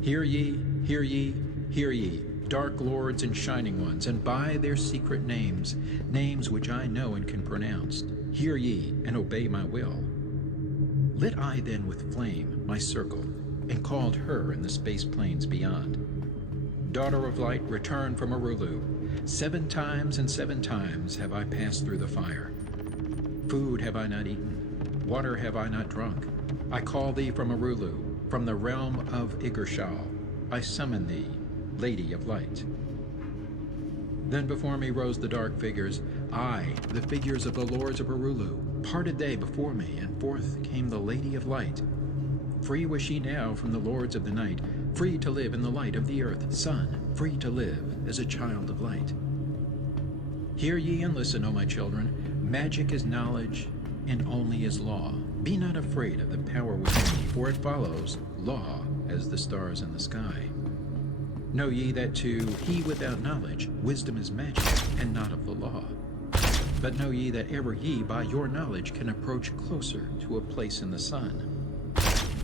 Hear ye, hear ye, hear ye, dark lords and shining ones, and by their secret names, names which I know and can pronounce, hear ye and obey my will. Lit I then with flame my circle, and called her in the space plains beyond. Daughter of light, return from Arulu. 7 times and 7 times have I passed through the fire. Food have I not eaten, water have I not drunk. I call thee from Arulu, from the realm of Iggershal. I summon thee, Lady of Light. Then before me rose the dark figures, I, the figures of the lords of Arulu. Parted they before me, and forth came the Lady of Light. Free was she now from the lords of the night, free to live in the light of the earth, sun, free to live as a child of light. Hear ye and listen, O my children. Magic is knowledge, and only is law. Be not afraid of the power within ye, for it follows law as the stars in the sky. Know ye that to he without knowledge, wisdom is magic, and not of the law. But know ye that ever ye by your knowledge can approach closer to a place in the sun.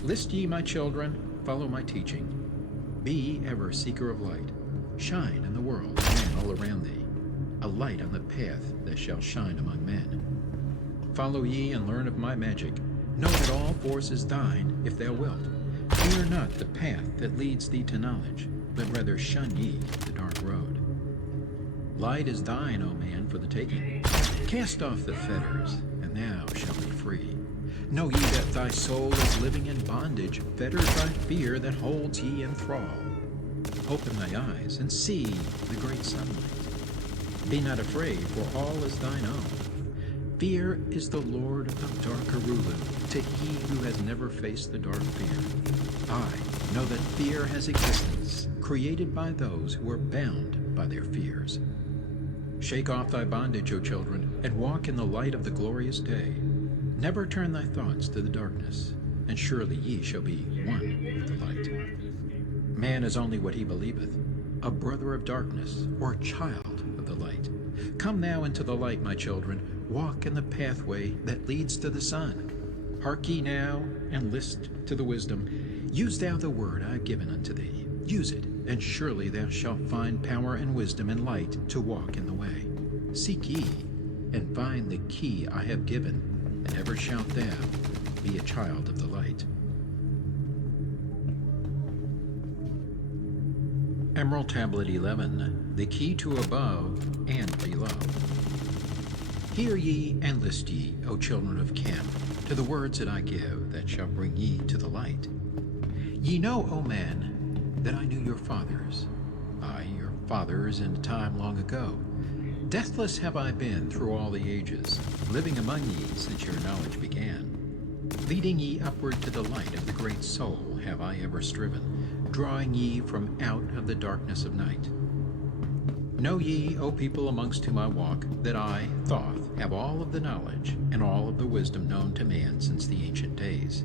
List ye, my children, follow my teaching. Be ever seeker of light. Shine in the world, man all around thee, a light on the path that shall shine among men. Follow ye and learn of my magic. Know that all force is thine, if thou wilt. Fear not the path that leads thee to knowledge, but rather shun ye the dark road. Light is thine, O man, for the taking. Cast off the fetters, and thou shalt be free. Know ye that thy soul is living in bondage, fettered by fear that holds ye in thrall. Open thy eyes and see the great sunlight. Be not afraid, for all is thine own. Fear is the lord of dark Arulu, to he who has never faced the dark fear. I know that fear has existence, created by those who are bound by their fears. Shake off thy bondage, O children, and walk in the light of the glorious day. Never turn thy thoughts to the darkness, and surely ye shall be one with the light. Man is only what he believeth, a brother of darkness, or a child of the light. Come now into the light, my children, walk in the pathway that leads to the sun. Hark ye now, and list to the wisdom. Use thou the word I have given unto thee. Use it, and surely thou shalt find power and wisdom and light to walk in the way. Seek ye, and find the key I have given, and ever shalt thou be a child of the light. Emerald Tablet 11, the key to above and below. Hear ye and list ye, O children of Chem, to the words that I give, that shall bring ye to the light. Ye know, O man, that I knew your fathers, aye, your fathers in a time long ago. Deathless have I been through all the ages, living among ye since your knowledge began. Leading ye upward to the light of the great soul have I ever striven, drawing ye from out of the darkness of night. Know ye, O people amongst whom I walk, that I, Thoth, have all of the knowledge and all of the wisdom known to man since the ancient days.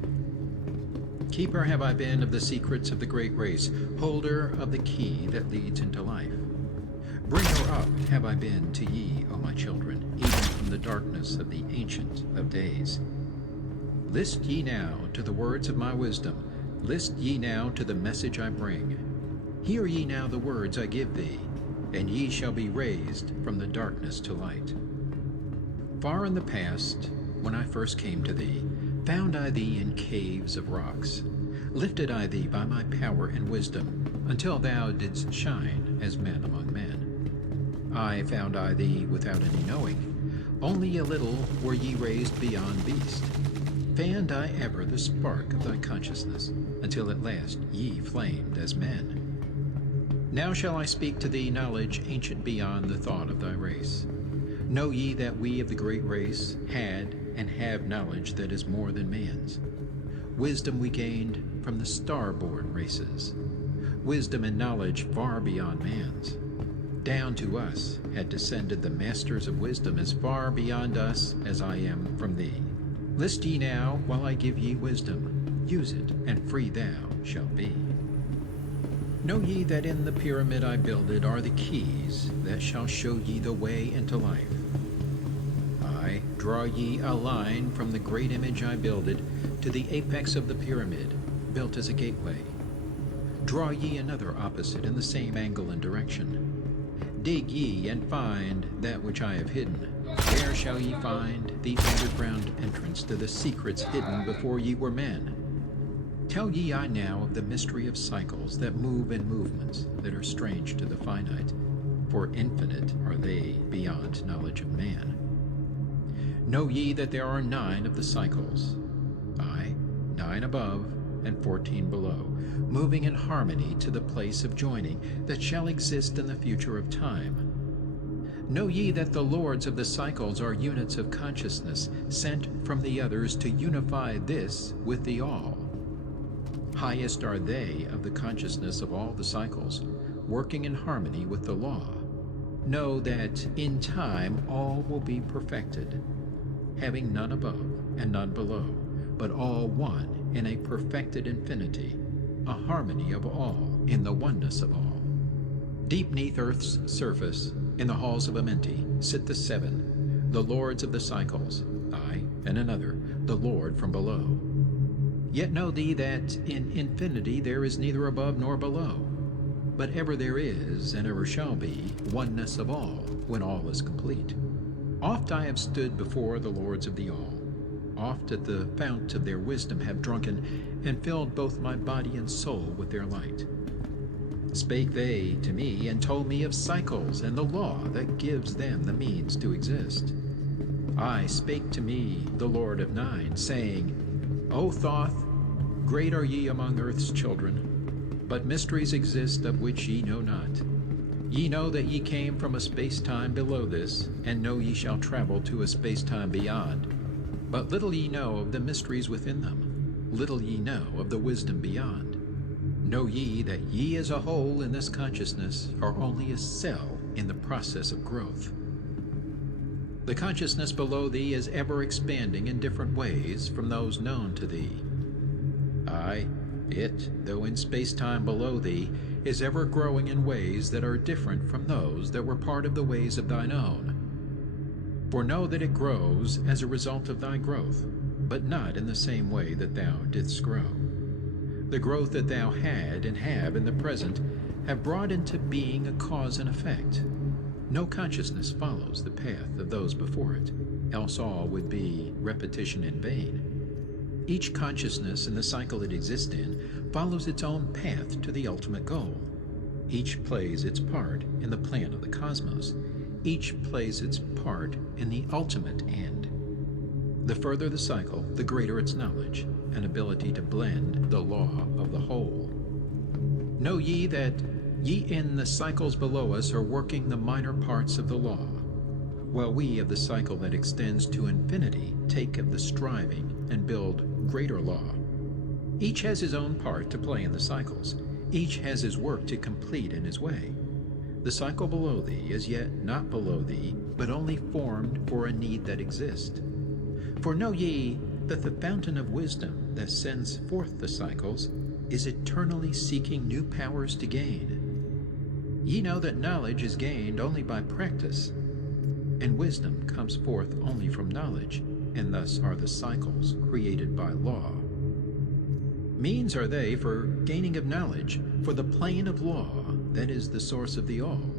Keeper have I been of the secrets of the great race, holder of the key that leads into life. Bringer up have I been to ye, O my children, even from the darkness of the Ancient of Days. List ye now to the words of my wisdom, list ye now to the message I bring. Hear ye now the words I give thee, and ye shall be raised from the darkness to light. Far in the past, when I first came to thee, found I thee in caves of rocks. Lifted I thee by my power and wisdom, until thou didst shine as men among men. I found I thee without any knowing, only a little were ye raised beyond beast. Fanned I ever the spark of thy consciousness, until at last ye flamed as men. Now shall I speak to thee knowledge ancient beyond the thought of thy race. Know ye that we of the great race had and have knowledge that is more than man's. Wisdom we gained from the star-born races, wisdom and knowledge far beyond man's. Down to us had descended the masters of wisdom as far beyond us as I am from thee. List ye now while I give ye wisdom, use it, and free thou shalt be. Know ye that in the pyramid I builded are the keys that shall show ye the way into life. I, draw ye a line from the great image I builded to the apex of the pyramid, built as a gateway. Draw ye another opposite in the same angle and direction. Dig ye and find that which I have hidden. Where shall ye find the underground entrance to the secrets hidden before ye were men? Tell ye I now of the mystery of cycles that move in movements that are strange to the finite, for infinite are they beyond knowledge of man. Know ye that there are 9 of the cycles, aye, 9 above and 14 below, moving in harmony to the place of joining that shall exist in the future of time. Know ye that the lords of the cycles are units of consciousness sent from the others to unify this with the all. Highest are they of the consciousness of all the cycles, working in harmony with the law. Know that in time all will be perfected, having none above and none below, but all one in a perfected infinity, a harmony of all in the oneness of all. Deep neath earth's surface, in the halls of Amenti, sit the 7, the lords of the cycles, I, and another, the Lord from below. Yet know thee that in infinity there is neither above nor below, but ever there is, and ever shall be, oneness of all, when all is complete. Oft I have stood before the lords of the all, oft at the fount of their wisdom have drunken, and filled both my body and soul with their light. Spake they to me, and told me of cycles and the law that gives them the means to exist. I spake to me, the Lord of 9, saying, O Thoth, great are ye among earth's children, but mysteries exist of which ye know not. Ye know that ye came from a space-time below this, and know ye shall travel to a space-time beyond. But little ye know of the mysteries within them, little ye know of the wisdom beyond. Know ye that ye as a whole in this consciousness are only a cell in the process of growth. The consciousness below thee is ever expanding in different ways from those known to thee. Aye, it, though in space-time below thee, is ever growing in ways that are different from those that were part of the ways of thine own. For know that it grows as a result of thy growth, but not in the same way that thou didst grow. The growth that thou had and have in the present have brought into being a cause and effect. No consciousness follows the path of those before it, else all would be repetition in vain. Each consciousness in the cycle it exists in follows its own path to the ultimate goal. Each plays its part in the plan of the cosmos. Each plays its part in the ultimate end. The further the cycle, the greater its knowledge and ability to blend the law of the whole. Know ye that ye in the cycles below us are working the minor parts of the law, while we of the cycle that extends to infinity take of the striving and build greater law. Each has his own part to play in the cycles. Each has his work to complete in his way. The cycle below thee is yet not below thee, but only formed for a need that exists. For know ye that the fountain of wisdom that sends forth the cycles is eternally seeking new powers to gain. Ye know that knowledge is gained only by practice, and wisdom comes forth only from knowledge, and thus are the cycles created by law. Means are they for gaining of knowledge, for the plane of law that is the source of the all.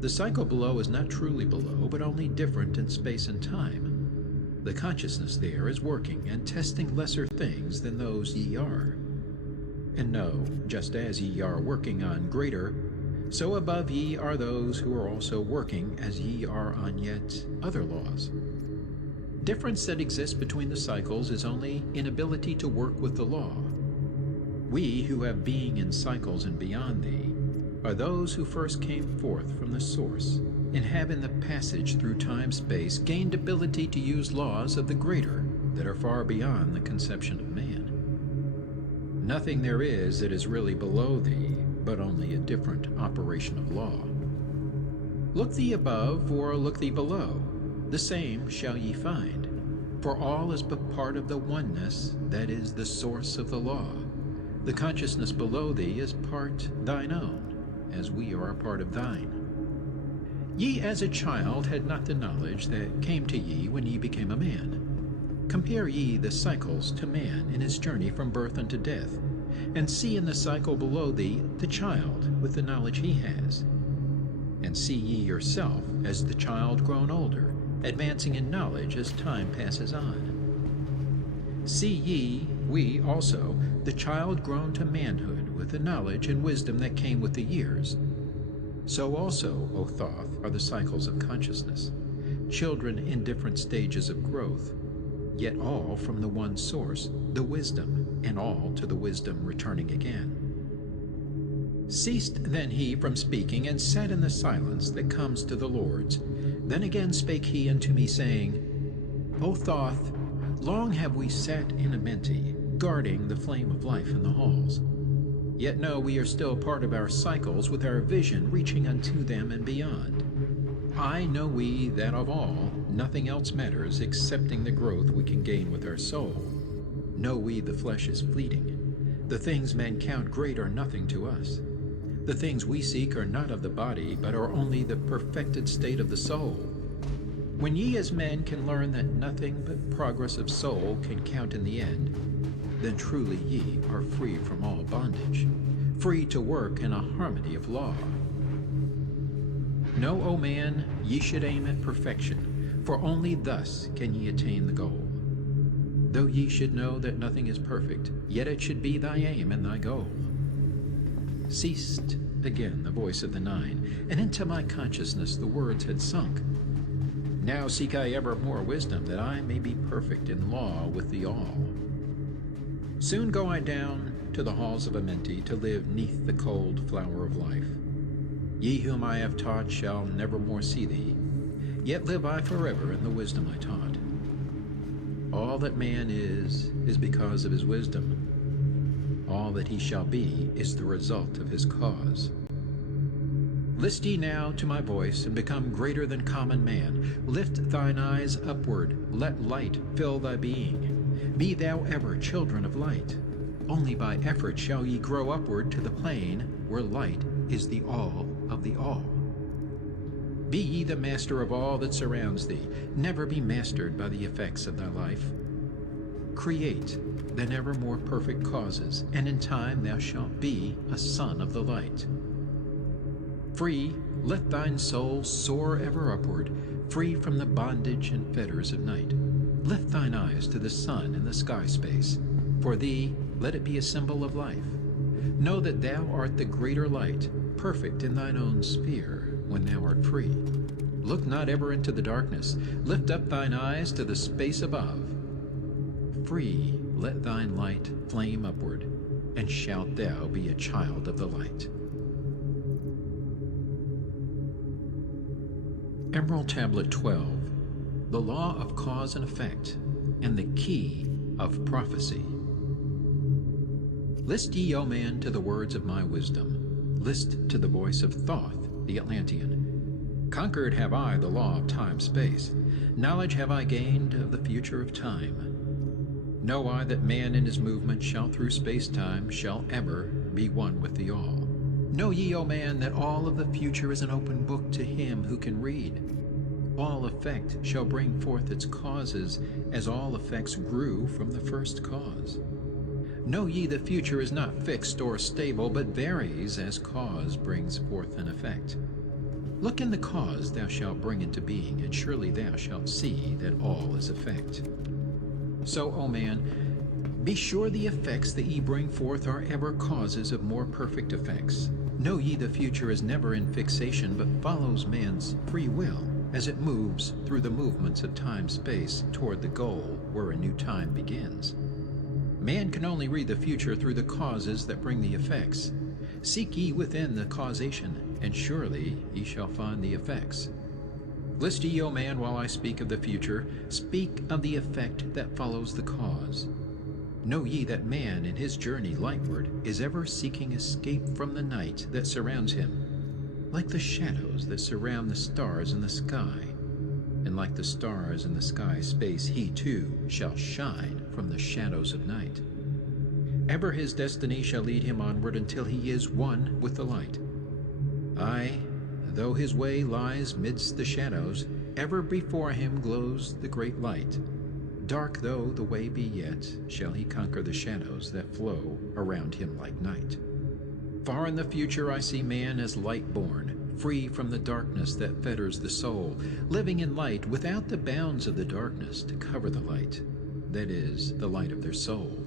The cycle below is not truly below, but only different in space and time. The consciousness there is working and testing lesser things than those ye are. And know, just as ye are working on greater, so above ye are those who are also working as ye are on yet other laws. Difference that exists between the cycles is only inability to work with the law. We who have being in cycles and beyond thee are those who first came forth from the source, and have in the passage through time-space gained ability to use laws of the greater that are far beyond the conception of man. Nothing there is that is really below thee, but only a different operation of law. Look thee above, or look thee below, the same shall ye find, for all is but part of the oneness that is the source of the law. The consciousness below thee is part thine own, as we are a part of thine. Ye as a child had not the knowledge that came to ye when ye became a man. Compare ye the cycles to man in his journey from birth unto death, and see in the cycle below thee the child with the knowledge he has. And see ye yourself as the child grown older, advancing in knowledge as time passes on. See ye, we also, the child grown to manhood with the knowledge and wisdom that came with the years. So also, O Thoth, are the cycles of consciousness, children in different stages of growth, yet all from the one source, the wisdom, and all to the wisdom returning again. Ceased then he from speaking, and sat in the silence that comes to the Lord's. Then again spake he unto me, saying, O Thoth, long have we sat in Amenti, guarding the flame of life in the halls. Yet know we are still part of our cycles, with our vision reaching unto them and beyond. I know we that of all, nothing else matters excepting the growth we can gain with our soul. Know we the flesh is fleeting. The things men count great are nothing to us. The things we seek are not of the body, but are only the perfected state of the soul. When ye as men can learn that nothing but progress of soul can count in the end, then truly ye are free from all bondage, free to work in a harmony of law. Know, O man, ye should aim at perfection, for only thus can ye attain the goal. Though ye should know that nothing is perfect, yet it should be thy aim and thy goal. Ceased again the voice of the nine, and into my consciousness the words had sunk. Now seek I ever more wisdom, that I may be perfect in law with the all. Soon go I down to the halls of Amenti, to live neath the cold flower of life. Ye whom I have taught shall never more see thee, yet live I forever in the wisdom I taught. All that man is because of his wisdom. All that he shall be is the result of his cause. List ye now to my voice, and become greater than common man. Lift thine eyes upward, let light fill thy being. Be thou ever children of light. Only by effort shall ye grow upward to the plane where light is the all of the all. Be ye the master of all that surrounds thee. Never be mastered by the effects of thy life. Create then ever more perfect causes, and in time thou shalt be a son of the light. Free, let thine soul soar ever upward, free from the bondage and fetters of night. Lift thine eyes to the sun and the sky space. For thee, let it be a symbol of life. Know that thou art the greater light, perfect in thine own sphere, when thou art free. Look not ever into the darkness. Lift up thine eyes to the space above. Free, let thine light flame upward, and shalt thou be a child of the light. Emerald Tablet 12. The Law of Cause and Effect, and the Key of Prophecy. List ye, O man, to the words of my wisdom. List to the voice of Thoth, the Atlantean. Conquered have I the law of time-space. Knowledge have I gained of the future of time. Know I that man in his movement shall through space-time shall ever be one with the all. Know ye, O man, that all of the future is an open book to him who can read. All effect shall bring forth its causes, as all effects grew from the first cause. Know ye the future is not fixed or stable, but varies as cause brings forth an effect. Look in the cause thou shalt bring into being, and surely thou shalt see that all is effect. So, O man, be sure the effects that ye bring forth are ever causes of more perfect effects. Know ye the future is never in fixation, but follows man's free will, as it moves through the movements of time-space toward the goal where a new time begins. Man can only read the future through the causes that bring the effects. Seek ye within the causation, and surely ye shall find the effects. List ye, O man, while I speak of the future, speak of the effect that follows the cause. Know ye that man in his journey lightward is ever seeking escape from the night that surrounds him, like the shadows that surround the stars in the sky, and like the stars in the sky space, he too shall shine from the shadows of night. Ever his destiny shall lead him onward until he is one with the light. Aye, though his way lies midst the shadows, ever before him glows the great light. Dark though the way be yet, shall he conquer the shadows that flow around him like night. Far in the future I see man as light born, free from the darkness that fetters the soul, living in light without the bounds of the darkness to cover the light, that is, the light of their soul.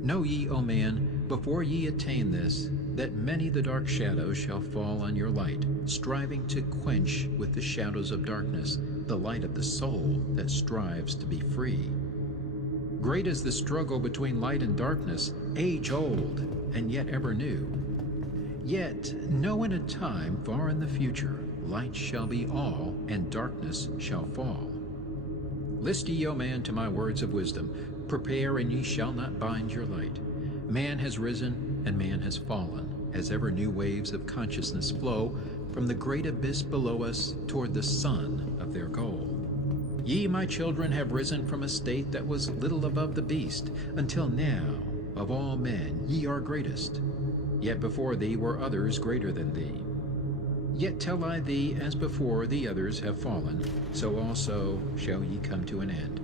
Know ye, O man, before ye attain this, that many the dark shadows shall fall on your light, striving to quench with the shadows of darkness the light of the soul that strives to be free. Great is the struggle between light and darkness, age-old and yet ever new. Yet know in a time far in the future, light shall be all, and darkness shall fall. List ye, O man, to my words of wisdom. Prepare, and ye shall not bind your light. Man has risen, and man has fallen, as ever new waves of consciousness flow from the great abyss below us toward the sun of their goal. Ye, my children, have risen from a state that was little above the beast, until now, of all men, ye are greatest. Yet before thee were others greater than thee. Yet tell I thee, as before the others have fallen, so also shall ye come to an end.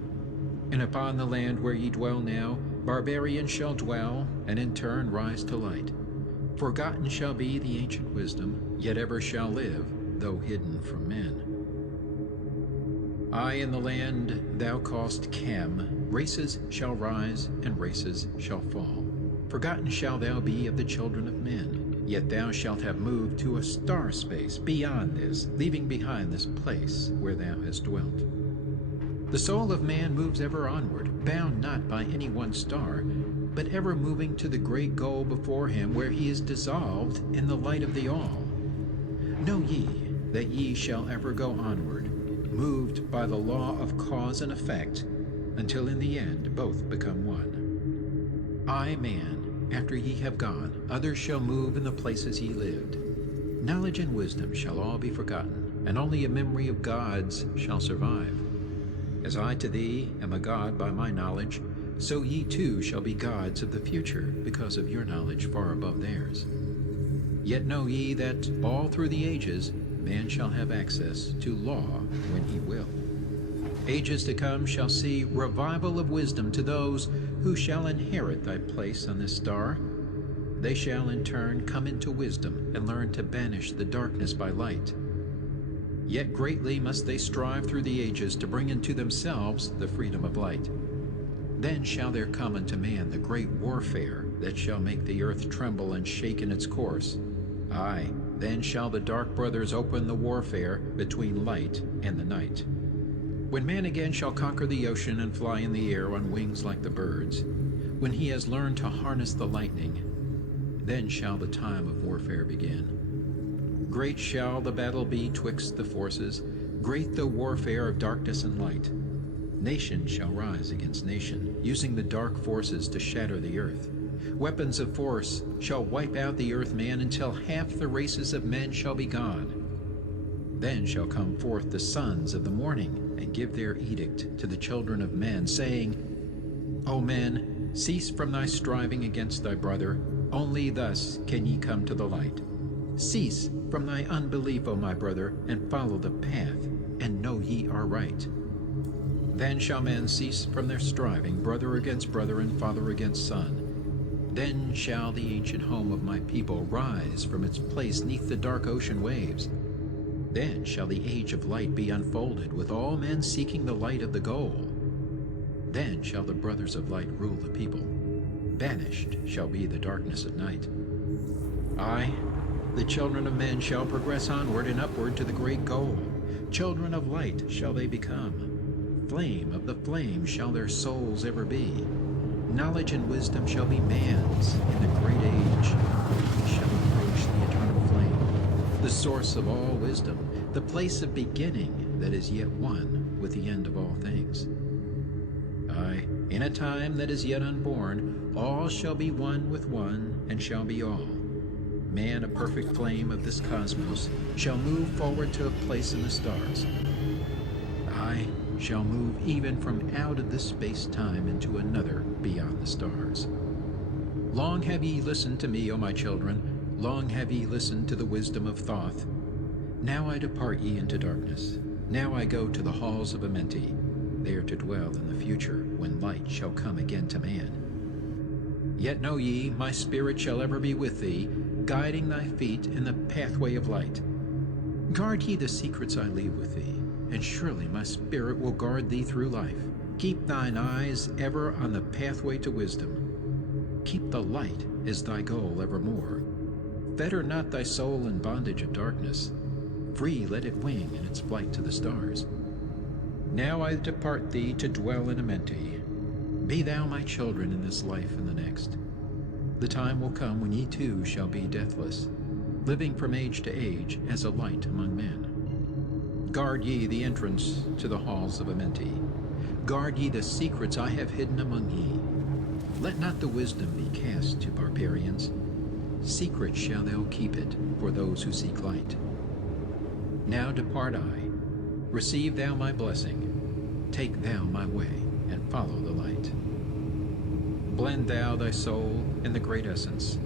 And upon the land where ye dwell now, barbarians shall dwell, and in turn rise to light. Forgotten shall be the ancient wisdom, yet ever shall live, though hidden from men. I in the land thou callest Cam, races shall rise, and races shall fall. Forgotten shall thou be of the children of men, yet thou shalt have moved to a star space beyond this, leaving behind this place where thou hast dwelt. The soul of man moves ever onward, bound not by any one star, but ever moving to the great goal before him, where he is dissolved in the light of the all. Know ye that ye shall ever go onward, moved by the law of cause and effect, until in the end both become one. I, man, after ye have gone, others shall move in the places ye lived. Knowledge and wisdom shall all be forgotten, and only a memory of gods shall survive. As I to thee am a god by my knowledge, so ye too shall be gods of the future, because of your knowledge far above theirs. Yet know ye that all through the ages man shall have access to law when he will. Ages to come shall see revival of wisdom to those who shall inherit thy place on this star. They shall in turn come into wisdom and learn to banish the darkness by light. Yet greatly must they strive through the ages to bring into themselves the freedom of light. Then shall there come unto man the great warfare that shall make the earth tremble and shake in its course. Aye, then shall the dark brothers open the warfare between light and the night. When man again shall conquer the ocean and fly in the air on wings like the birds, when he has learned to harness the lightning, then shall the time of warfare begin. Great shall the battle be twixt the forces, great the warfare of darkness and light. Nation shall rise against nation, using the dark forces to shatter the earth. Weapons of force shall wipe out the earth man until half the races of men shall be gone. Then shall come forth the sons of the morning, and give their edict to the children of men, saying, O men, cease from thy striving against thy brother, only thus can ye come to the light. Cease from thy unbelief, O my brother, and follow the path, and know ye are right. Then shall men cease from their striving, brother against brother, and father against son. Then shall the ancient home of my people rise from its place neath the dark ocean waves. Then shall the age of light be unfolded, with all men seeking the light of the goal. Then shall the brothers of light rule the people. Banished shall be the darkness of night. Aye, the children of men shall progress onward and upward to the great goal. Children of light shall they become. Flame of the flame shall their souls ever be. Knowledge and wisdom shall be man's in the great age. He shall approach the eternal flame, the source of all wisdom, the place of beginning that is yet one with the end of all things. Aye, in a time that is yet unborn, all shall be one with one and shall be all. Man, a perfect flame of this cosmos, shall move forward to a place in the stars. I shall move even from out of this space-time into another beyond the stars. Long have ye listened to me, O my children. Long have ye listened to the wisdom of Thoth. Now I depart ye into darkness. Now I go to the halls of Amenti, there to dwell in the future, when light shall come again to man. Yet know ye, my spirit shall ever be with thee, guiding thy feet in the pathway of light. Guard ye the secrets I leave with thee, and surely my spirit will guard thee through life. Keep thine eyes ever on the pathway to wisdom. Keep the light as thy goal evermore. Fetter not thy soul in bondage of darkness. Free let it wing in its flight to the stars. Now I depart thee to dwell in Amenti. Be thou my children in this life and the next. The time will come when ye too shall be deathless, living from age to age as a light among men. Guard ye the entrance to the halls of Amenti. Guard ye the secrets I have hidden among ye. Let not the wisdom be cast to barbarians. Secret shall thou keep it for those who seek light. Now depart I. Receive thou my blessing. Take thou my way, and follow the light. Blend thou thy soul in the great essence.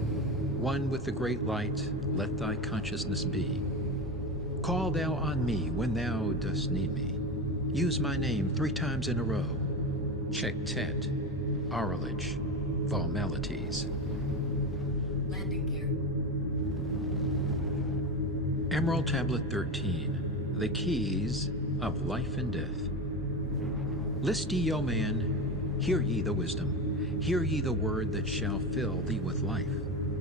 One with the great light, let thy consciousness be. Call thou on me when thou dost need me. Use my name 3 times in a row. Chektet, Aurelig, Formalities. Landing gear. Emerald Tablet 13, The Keys of Life and Death. List ye, O man, hear ye the wisdom. Hear ye the word that shall fill thee with life.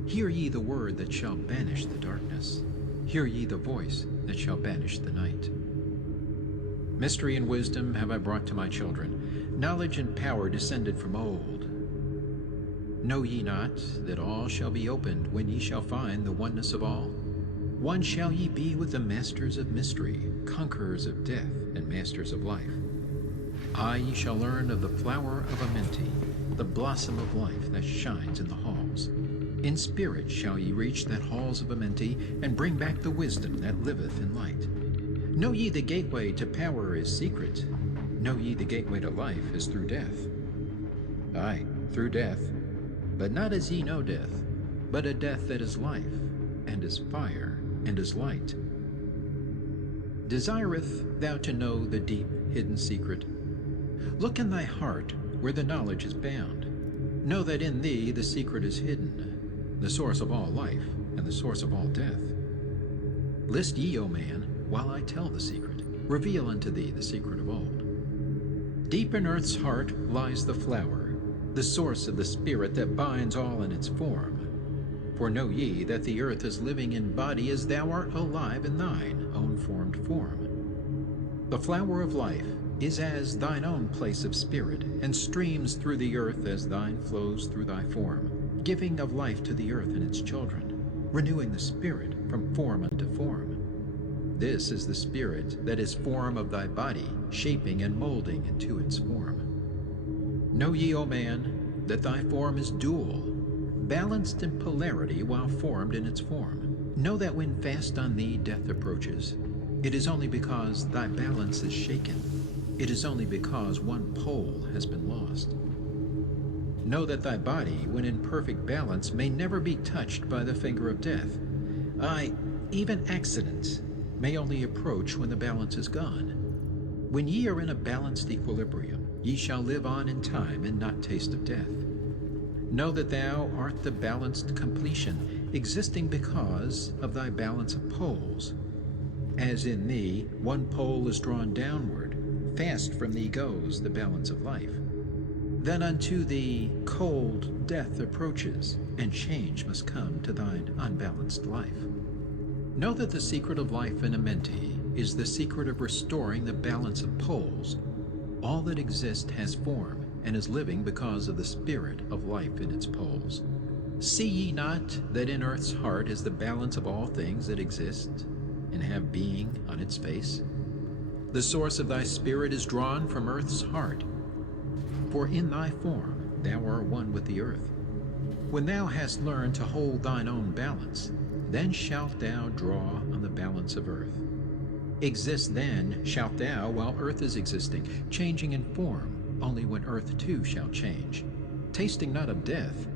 Hear ye the word that shall banish the darkness. Hear ye the voice that shall banish the night. Mystery and wisdom have I brought to my children, knowledge and power descended from old. Know ye not that all shall be opened when ye shall find the oneness of all? One shall ye be with the masters of mystery, conquerors of death, and masters of life. Aye, ye shall learn of the flower of Amenti, the blossom of life that shines in the halls. In spirit shall ye reach that halls of Amenti, and bring back the wisdom that liveth in light. Know ye the gateway to power is secret. Know ye the gateway to life is through death. Aye, through death, but not as ye know death, but a death that is life, and is fire, and is light. Desireth thou to know the deep hidden secret? Look in thy heart where the knowledge is bound. Know that in thee the secret is hidden, the source of all life, and the source of all death. List ye, O man, while I tell the secret, reveal unto thee the secret of old. Deep in earth's heart lies the flower, the source of the spirit that binds all in its form. For know ye that the earth is living in body as thou art alive in thine own formed form. The flower of life is as thine own place of spirit, and streams through the earth as thine flows through thy form, giving of life to the earth and its children, renewing the spirit from form unto form. This is the spirit that is form of thy body, shaping and molding into its form. Know ye, O man, that thy form is dual, balanced in polarity while formed in its form. Know that when fast on thee death approaches, it is only because thy balance is shaken. It is only because one pole has been lost. Know that thy body, when in perfect balance, may never be touched by the finger of death. Aye, even accidents may only approach when the balance is gone. When ye are in a balanced equilibrium, ye shall live on in time and not taste of death. Know that thou art the balanced completion, existing because of thy balance of poles. As in thee one pole is drawn downward, fast from thee goes the balance of life. Then unto thee cold death approaches, and change must come to thine unbalanced life. Know that the secret of life in Amenti is the secret of restoring the balance of poles. All that exists has form, and is living because of the spirit of life in its poles. See ye not that in earth's heart is the balance of all things that exist and have being on its face? The source of thy spirit is drawn from earth's heart, for in thy form thou art one with the earth. When thou hast learned to hold thine own balance, then shalt thou draw on the balance of earth. Exist then shalt thou while earth is existing, changing in form only when earth too shall change, tasting not of death,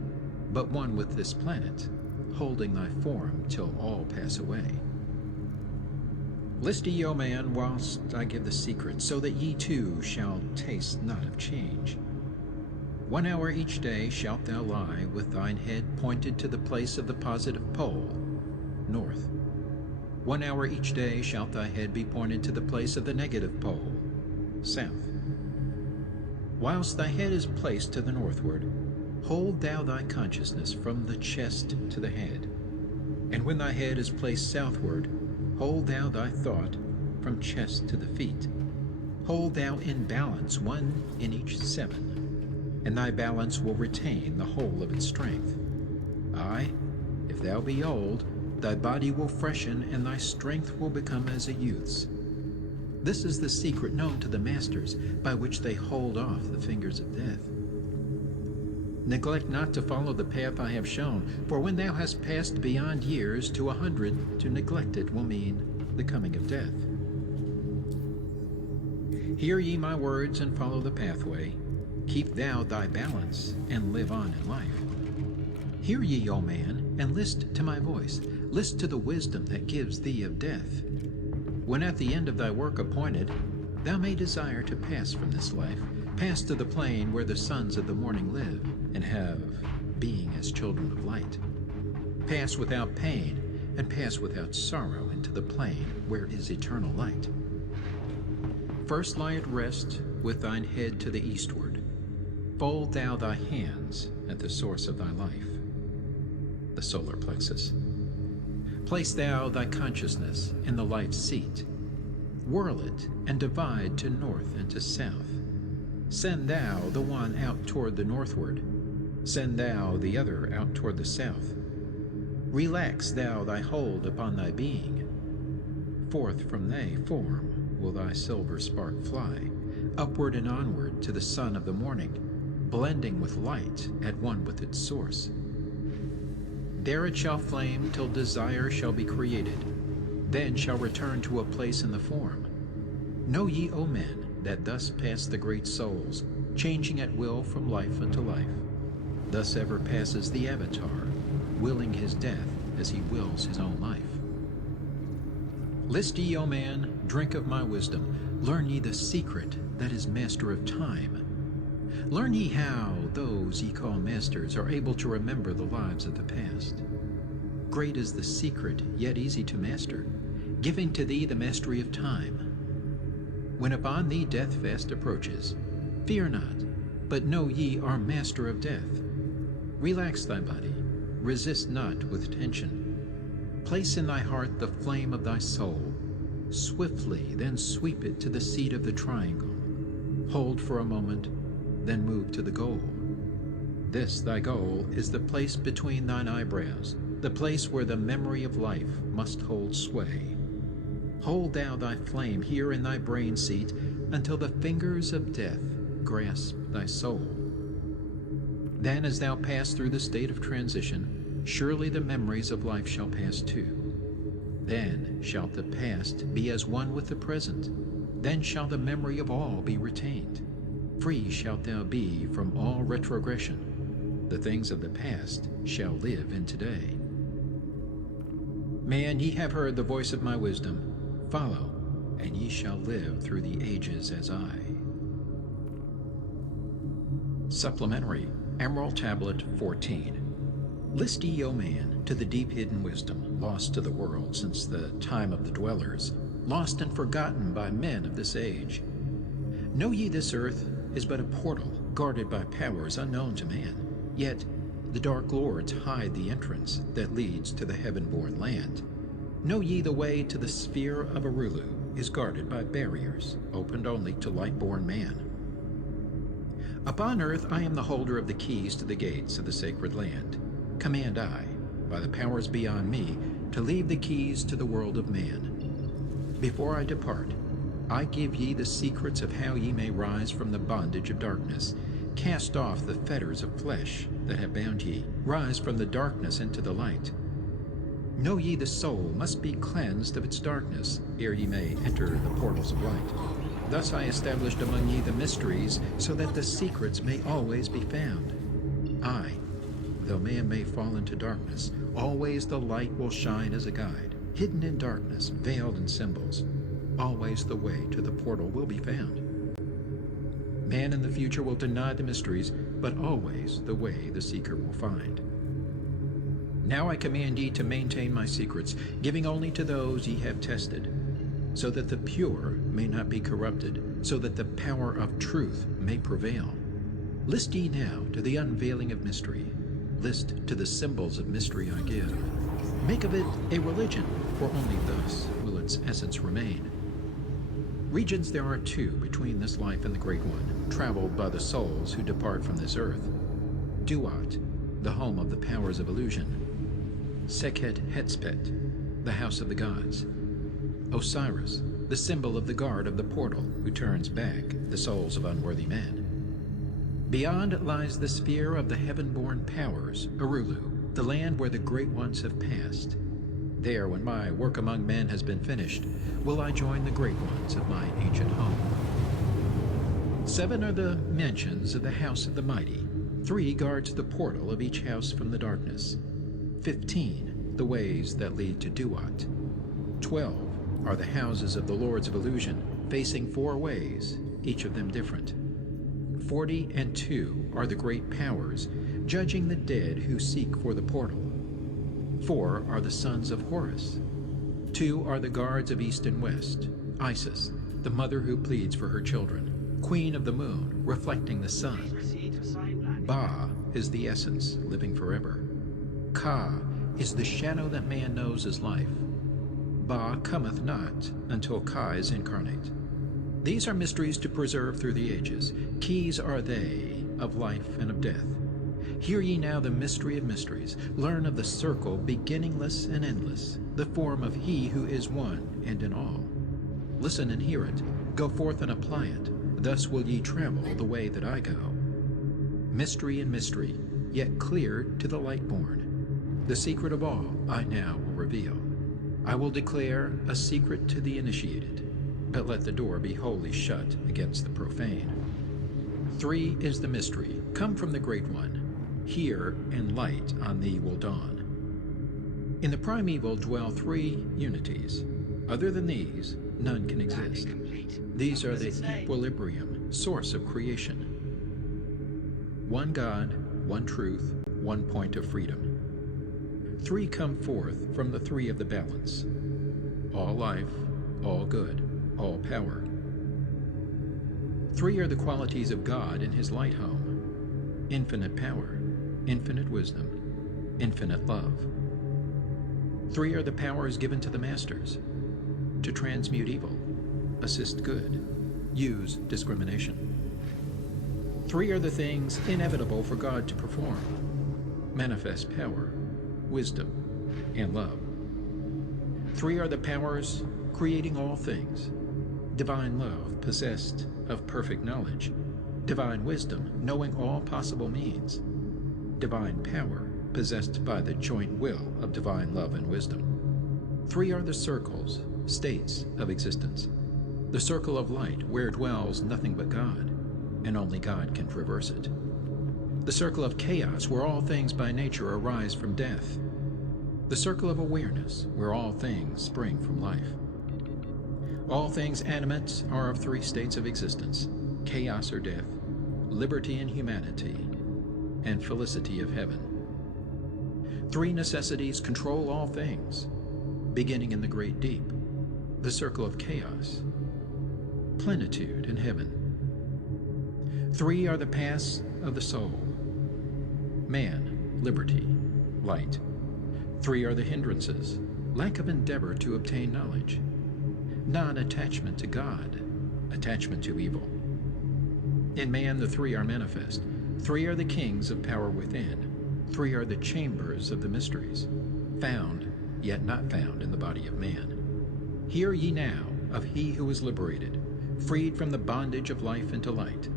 but one with this planet, holding thy form till all pass away. List ye, O man, whilst I give the secret, so that ye too shall taste not of change. 1 hour each day shalt thou lie with thine head pointed to the place of the positive pole, north. 1 hour each day shalt thy head be pointed to the place of the negative pole, south. Whilst thy head is placed to the northward, hold thou thy consciousness from the chest to the head. And when thy head is placed southward, hold thou thy thought from chest to the feet. Hold thou in balance 1 in each 7, and thy balance will retain the whole of its strength. Aye, if thou be old, thy body will freshen, and thy strength will become as a youth's. This is the secret known to the masters, by which they hold off the fingers of death. Neglect not to follow the path I have shown, for when thou hast passed beyond years to 100, to neglect it will mean the coming of death. Hear ye my words and follow the pathway. Keep thou thy balance and live on in life. Hear ye, O man, and list to my voice. List to the wisdom that gives thee of death. When at the end of thy work appointed, thou may desire to pass from this life, pass to the plane where the sons of the morning live, and have being as children of light. Pass without pain, and pass without sorrow into the plane where is eternal light. First lie at rest with thine head to the eastward. Fold thou thy hands at the source of thy life, the solar plexus. Place thou thy consciousness in the life seat. Whirl it and divide to north and to south. Send thou the one out toward the northward. Send thou the other out toward the south. Relax thou thy hold upon thy being. Forth from thy form will thy silver spark fly, upward and onward to the sun of the morning, blending with light at one with its source. There it shall flame till desire shall be created, then shall return to a place in the form. Know ye, O men, that thus pass the great souls, changing at will from life unto life. Thus ever passes the Avatar, willing his death as he wills his own life. List ye, O man, drink of my wisdom, learn ye the secret that is master of time. Learn ye how those ye call masters are able to remember the lives of the past. Great is the secret, yet easy to master, giving to thee the mastery of time. When upon thee death fast approaches, fear not, but know ye are master of death. Relax thy body, resist not with tension. Place in thy heart the flame of thy soul. Swiftly then sweep it to the seat of the triangle. Hold for a moment, then move to the goal. This thy goal is the place between thine eyebrows, the place where the memory of life must hold sway. Hold thou thy flame here in thy brain seat until the fingers of death grasp thy soul. Then as thou pass through the state of transition, surely the memories of life shall pass too. Then shalt the past be as one with the present. Then shall the memory of all be retained. Free shalt thou be from all retrogression. The things of the past shall live in today. Man, ye have heard the voice of my wisdom. Follow, and ye shall live through the ages as I. Supplementary, Emerald Tablet 14. List ye, O man, to the deep hidden wisdom, lost to the world since the time of the dwellers, lost and forgotten by men of this age. Know ye this earth is but a portal guarded by powers unknown to man, yet the dark lords hide the entrance that leads to the heaven-born land. Know ye the way to the sphere of Arulu is guarded by barriers, opened only to light-born man. Upon earth I am the holder of the keys to the gates of the sacred land. Command I, by the powers beyond me, to leave the keys to the world of man. Before I depart, I give ye the secrets of how ye may rise from the bondage of darkness, cast off the fetters of flesh that have bound ye, rise from the darkness into the light. Know ye the soul must be cleansed of its darkness, ere ye may enter the portals of light. Thus I established among ye the mysteries, so that the secrets may always be found. Aye, though man may fall into darkness, always the light will shine as a guide. hidden in darkness, veiled in symbols. Always the way to the portal will be found. Man in the future will deny the mysteries, but always the way the seeker will find. Now I command ye to maintain my secrets, giving only to those ye have tested, so that the pure may not be corrupted, so that the power of truth may prevail. List ye now to the unveiling of mystery. List to the symbols of mystery I give. Make of it a religion, for only thus will its essence remain. Regions there are two between this life and the Great One, traveled by the souls who depart from this earth. Duat, the home of the powers of illusion. Sekhet Hetspet, the house of the gods. Osiris, the symbol of the guard of the portal who turns back the souls of unworthy men. Beyond lies the sphere of the heaven-born powers, Arulu, the land where the great ones have passed. There, when my work among men has been finished, will I join the great ones of my ancient home. 7 are the mansions of the house of the mighty. 3 guards the portal of each house from the darkness. 15, the ways that lead to Duat. 12 are the houses of the lords of illusion, facing 4 ways, each of them different. 42 are the great powers, judging the dead who seek for the portal. 4 are the sons of Horus. 2 are the guards of east and west. Isis, the mother who pleads for her children, queen of the moon, reflecting the sun. Ba is the essence, living forever. Ka is the shadow that man knows as life. Ba cometh not until Ka is incarnate. These are mysteries to preserve through the ages. Keys are they of life and of death. Hear ye now the mystery of mysteries. Learn of the circle beginningless and endless, the form of He who is one and in all. Listen and hear it. Go forth and apply it. Thus will ye travel the way that I go. Mystery and mystery, yet clear to the light-born. The secret of all I now will reveal. I will declare a secret to the initiated, but let the door be wholly shut against the profane. 3 is the mystery, come from the Great One. Hear, and light on thee will dawn. In the primeval dwell 3 unities. Other than these, none can exist. These are the equilibrium, source of creation. One God, one truth, one point of freedom. 3 come forth from the 3 of the balance. All life, all good, all power. 3 are the qualities of God in his light home. Infinite power, infinite wisdom, infinite love. 3 are the powers given to the masters. To transmute evil, assist good, use discrimination. 3 are the things inevitable for God to perform. Manifest power, wisdom, and love. 3 are the powers creating all things. Divine love, possessed of perfect knowledge. Divine wisdom, knowing all possible means. Divine power, possessed by the joint will of divine love and wisdom. 3 are the circles, states of existence. The circle of light, where dwells nothing but God, and only God can traverse it. The circle of chaos, where all things by nature arise from death. The circle of awareness, where all things spring from life. All things animate are of 3 states of existence: chaos or death, liberty and humanity, and felicity of heaven. 3 necessities control all things, beginning in the great deep, the circle of chaos, plenitude in heaven. 3 are the paths of the soul: man, liberty, light. 3 are the hindrances: lack of endeavor to obtain knowledge, non-attachment to God, attachment to evil. In man the 3 are manifest. 3 are the kings of power within. 3 are the chambers of the mysteries, found yet not found in the body of man. Hear ye now of he who is liberated, freed from the bondage of life into light,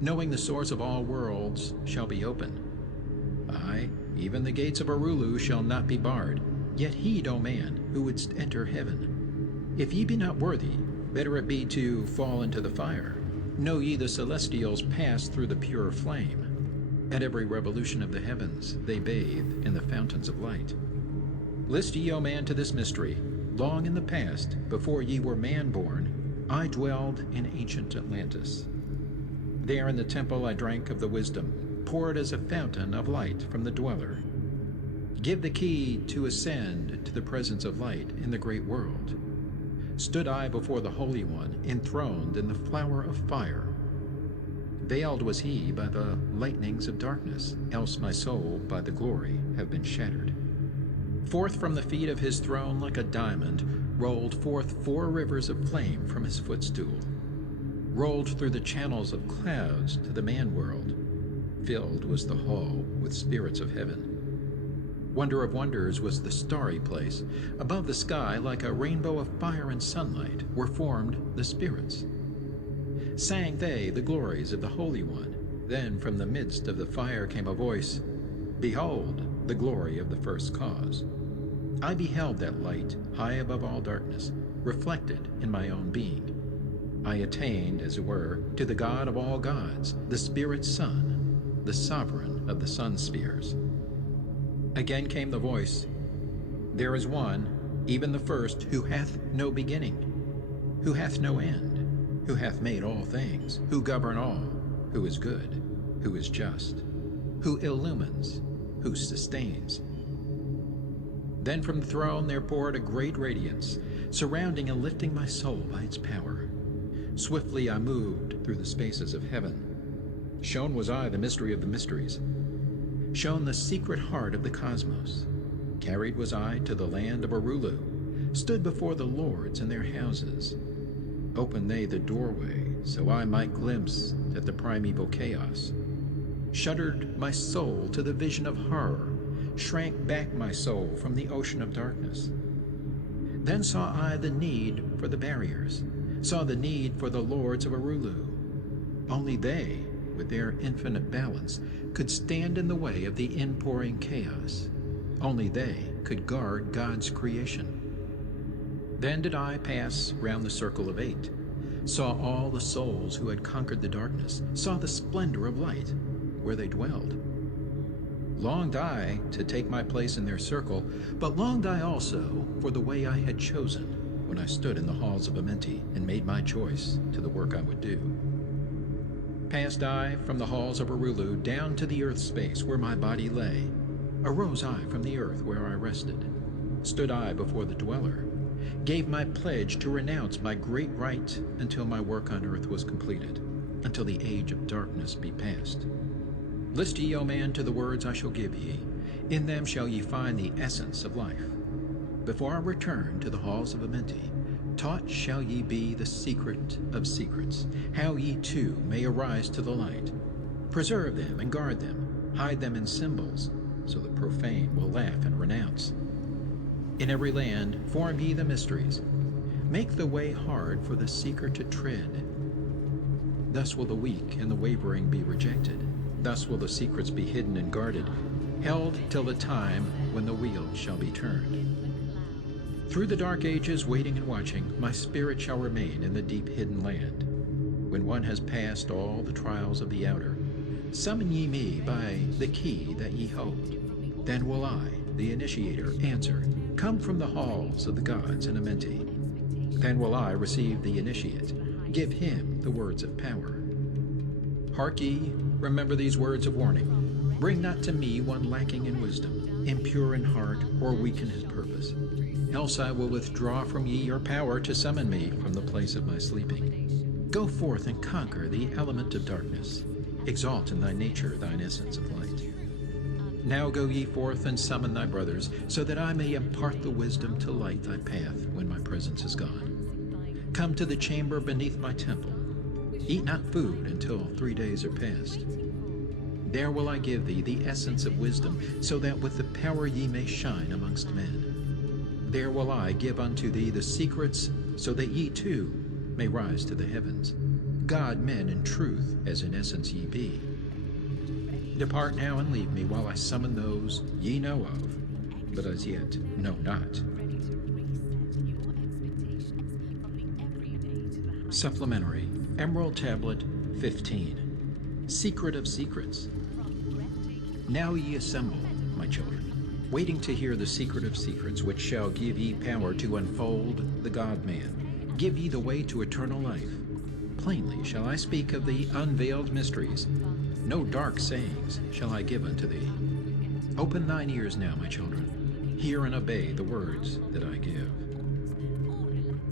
knowing the source of all worlds shall be open. Aye, even the gates of Arulu shall not be barred, yet heed, O man, who wouldst enter heaven. If ye be not worthy, better it be to fall into the fire. Know ye the celestials pass through the pure flame. At every revolution of the heavens they bathe in the fountains of light. List ye, O man, to this mystery. Long in the past, before ye were man-born, I dwelled in ancient Atlantis. There in the temple I drank of the wisdom, poured as a fountain of light from the dweller. Give the key to ascend to the presence of light in the great world. Stood I before the Holy One, enthroned in the flower of fire. Veiled was he by the lightnings of darkness, else my soul by the glory have been shattered. Forth from the feet of his throne like a diamond rolled forth 4 rivers of flame from his footstool. Rolled through the channels of clouds to the man-world. Filled was the hall with spirits of heaven. Wonder of wonders was the starry place. Above the sky, like a rainbow of fire and sunlight, were formed the spirits. Sang they the glories of the Holy One. Then from the midst of the fire came a voice, Behold, the glory of the first cause. I beheld that light, high above all darkness, reflected in my own being. I attained, as it were, to the God of all gods, the Spirit Sun, the sovereign of the sun spheres. Again came the voice, There is one, even the first, who hath no beginning, who hath no end, who hath made all things, who govern all, who is good, who is just, who illumines, who sustains. Then from the throne there poured a great radiance, surrounding and lifting my soul by its power. Swiftly I moved through the spaces of heaven. Shown was I the mystery of the mysteries, shown the secret heart of the cosmos. Carried was I to the land of Arulu, stood before the lords in their houses. Opened they the doorway, so I might glimpse at the primeval chaos. Shuddered my soul to the vision of horror, shrank back my soul from the ocean of darkness. Then saw I the need for the barriers, saw the need for the lords of Arulu. Only they, with their infinite balance, could stand in the way of the inpouring chaos. Only they could guard God's creation. Then did I pass round the circle of 8, saw all the souls who had conquered the darkness, saw the splendor of light where they dwelled. Longed I to take my place in their circle, but longed I also for the way I had chosen when I stood in the halls of Amenti and made my choice to the work I would do. Passed I from the halls of Arulu down to the earth space where my body lay. Arose I from the earth where I rested. Stood I before the dweller. Gave my pledge to renounce my great right until my work on earth was completed, until the age of darkness be past. List ye, O man, to the words I shall give ye. In them shall ye find the essence of life. Before I return to the halls of Amenti, taught shall ye be the secret of secrets, how ye too may arise to the light. Preserve them and guard them, hide them in symbols, so the profane will laugh and renounce. In every land form ye the mysteries. Make the way hard for the seeker to tread. Thus will the weak and the wavering be rejected. Thus will the secrets be hidden and guarded, held till the time when the wheel shall be turned. Through the dark ages, waiting and watching, my spirit shall remain in the deep hidden land. When one has passed all the trials of the outer, summon ye me by the key that ye hold. Then will I, the initiator, answer, Come from the halls of the gods in Amenti. Then will I receive the initiate, give him the words of power. Hark ye, remember these words of warning. Bring not to me one lacking in wisdom, impure in heart, or weak in his purpose. Else I will withdraw from ye your power to summon me from the place of my sleeping. Go forth and conquer the element of darkness. Exalt in thy nature thine essence of light. Now go ye forth and summon thy brothers, so that I may impart the wisdom to light thy path when my presence is gone. Come to the chamber beneath my temple. Eat not food until 3 days are past. There will I give thee the essence of wisdom, so that with the power ye may shine amongst men. There will I give unto thee the secrets, so that ye too may rise to the heavens. God, men, in truth, as in essence ye be. Depart now and leave me while I summon those ye know of, but as yet know not. Supplementary, Emerald Tablet 15. Secret of Secrets. Now ye assemble, my children. waiting to hear the secret of secrets, which shall give ye power to unfold the God-man, give ye the way to eternal life. Plainly shall I speak of the unveiled mysteries. No dark sayings shall I give unto thee. Open thine ears now, my children. Hear and obey the words that I give.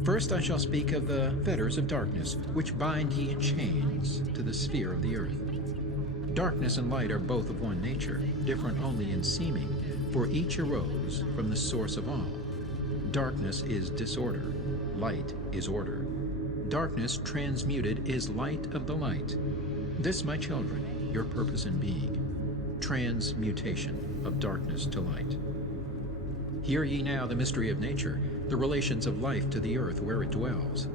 First I shall speak of the fetters of darkness, which bind ye in chains to the sphere of the earth. Darkness and light are both of one nature, different only in seeming, for each arose from the source of all. Darkness is disorder, light is order. Darkness transmuted is light of the light. This, my children, your purpose in being, transmutation of darkness to light. Hear ye now the mystery of nature, the relations of life to the earth where it dwells.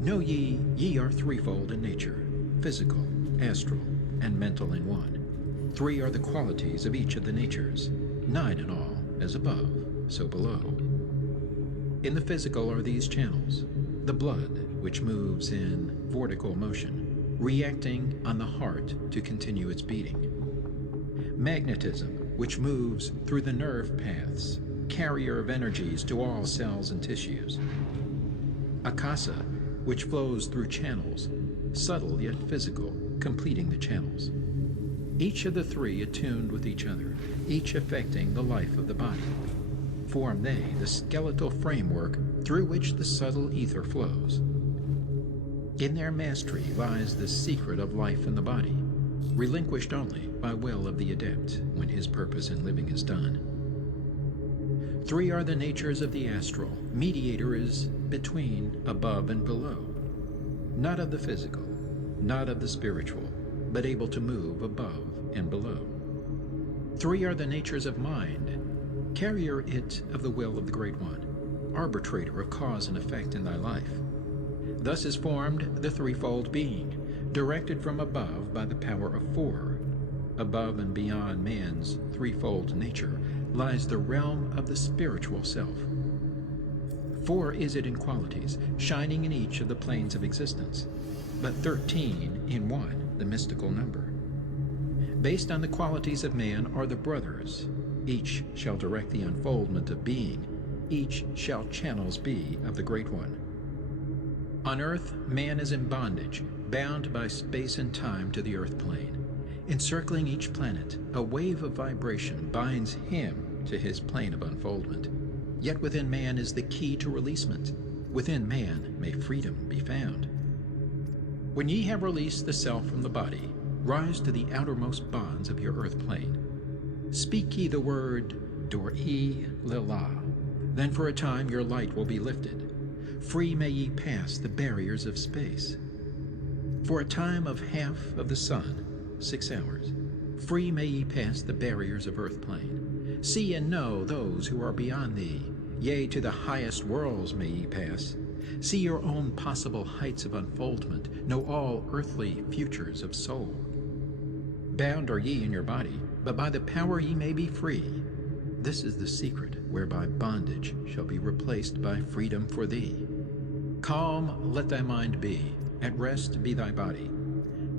Know ye are threefold in nature, physical, astral, and mental in one. Three are the qualities of each of the natures, 9 in all, as above, so below. In the physical are these channels: the blood, which moves in vortical motion, reacting on the heart to continue its beating. Magnetism, which moves through the nerve paths, carrier of energies to all cells and tissues. Akasa, which flows through channels, subtle yet physical, completing the channels. Each of the three attuned with each other, each affecting the life of the body. Form they the skeletal framework through which the subtle ether flows. In their mastery lies the secret of life in the body, relinquished only by will of the adept when his purpose in living is done. Three are the natures of the astral. Mediator is between above and below, not of the physical, not of the spiritual, but able to move above and below. Three are the natures of mind, carrier it of the will of the Great One, arbitrator of cause and effect in thy life. Thus is formed the threefold being, directed from above by the power of 4. Above and beyond man's threefold nature lies the realm of the spiritual self. 4 is it in qualities, shining in each of the planes of existence, but 13 in 1, the mystical number. Based on the qualities of man are the brothers. Each shall direct the unfoldment of being. Each shall channels be of the Great One. On earth, man is in bondage, bound by space and time to the earth plane. Encircling each planet, a wave of vibration binds him to his plane of unfoldment. Yet within man is the key to releasement. Within man may freedom be found. When ye have released the self from the body, rise to the outermost bonds of your earth plane. Speak ye the word Dor-e Lila. Then for a time your light will be lifted. Free may ye pass the barriers of space. For a time of half of the sun, 6 hours, free may ye pass the barriers of earth plane. See and know those who are beyond thee. Yea, to the highest worlds may ye pass. See your own possible heights of unfoldment. Know all earthly futures of soul. Bound are ye in your body, but by the power ye may be free. This is the secret whereby bondage shall be replaced by freedom for thee. Calm let thy mind be, at rest be thy body,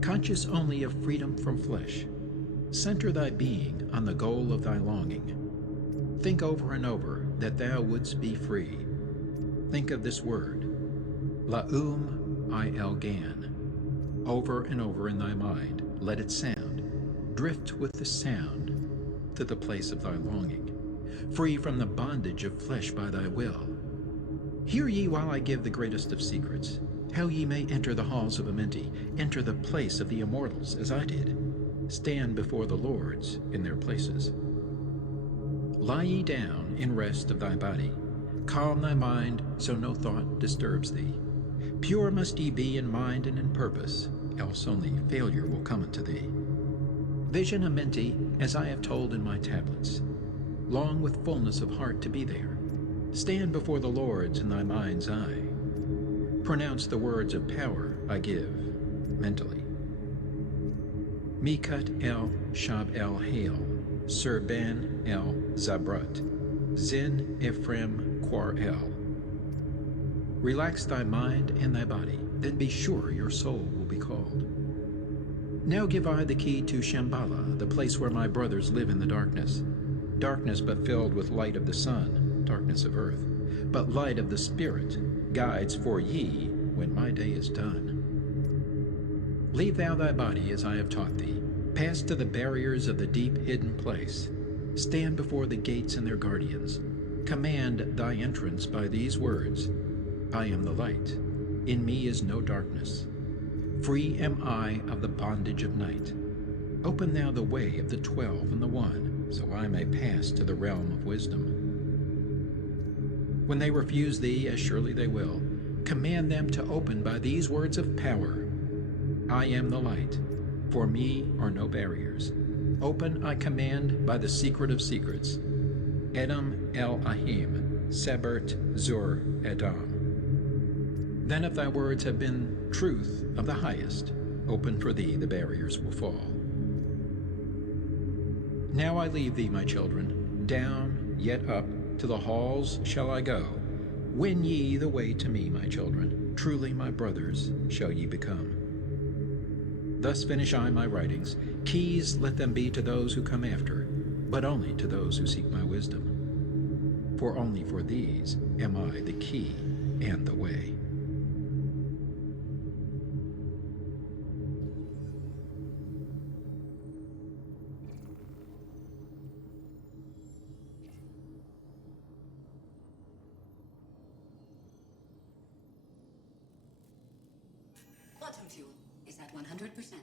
conscious only of freedom from flesh. Center thy being on the goal of thy longing. Think over and over that thou wouldst be free. Think of this word, La'um-I-El-Gan. Over and over in thy mind, let it sound. Drift with the sound to the place of thy longing, free from the bondage of flesh by thy will. Hear ye while I give the greatest of secrets, how ye may enter the halls of Amenti, enter the place of the immortals as I did, stand before the lords in their places. Lie ye down in rest of thy body, calm thy mind so no thought disturbs thee. Pure must ye be in mind and in purpose, else only failure will come unto thee. Vision Amenti as I have told in my tablets. Long with fullness of heart to be there. Stand before the lords in thy mind's eye. Pronounce the words of power I give mentally. Mikut el Shab el Hail, Sir Ben el Zabrat, Zin Ephraim Quar el. Relax thy mind and thy body, then be sure your soul will be called. Now give I the key to Shambhala, the place where my brothers live in the darkness. darkness but filled with light of the sun, darkness of earth, but light of the Spirit, guides for ye when my day is done. Leave thou thy body as I have taught thee, pass to the barriers of the deep hidden place, stand before the gates and their guardians, command thy entrance by these words, I am the light, in me is no darkness. Free am I of the bondage of night. Open thou the way of the 12 and the 1, so I may pass to the realm of wisdom. When they refuse thee, as surely they will, command them to open by these words of power. I am the light, for me are no barriers. Open I command by the secret of secrets. Edom El Ahim, Sebert Zur Edom. Then if thy words have been truth of the highest, open for thee the barriers will fall. Now I leave thee, my children, down, yet up, to the halls shall I go. Win ye the way to me, my children, truly my brothers shall ye become. Thus finish I my writings. Keys let them be to those who come after, but only to those who seek my wisdom. For only for these am I the key and the way. Quantum fuel is at 100%.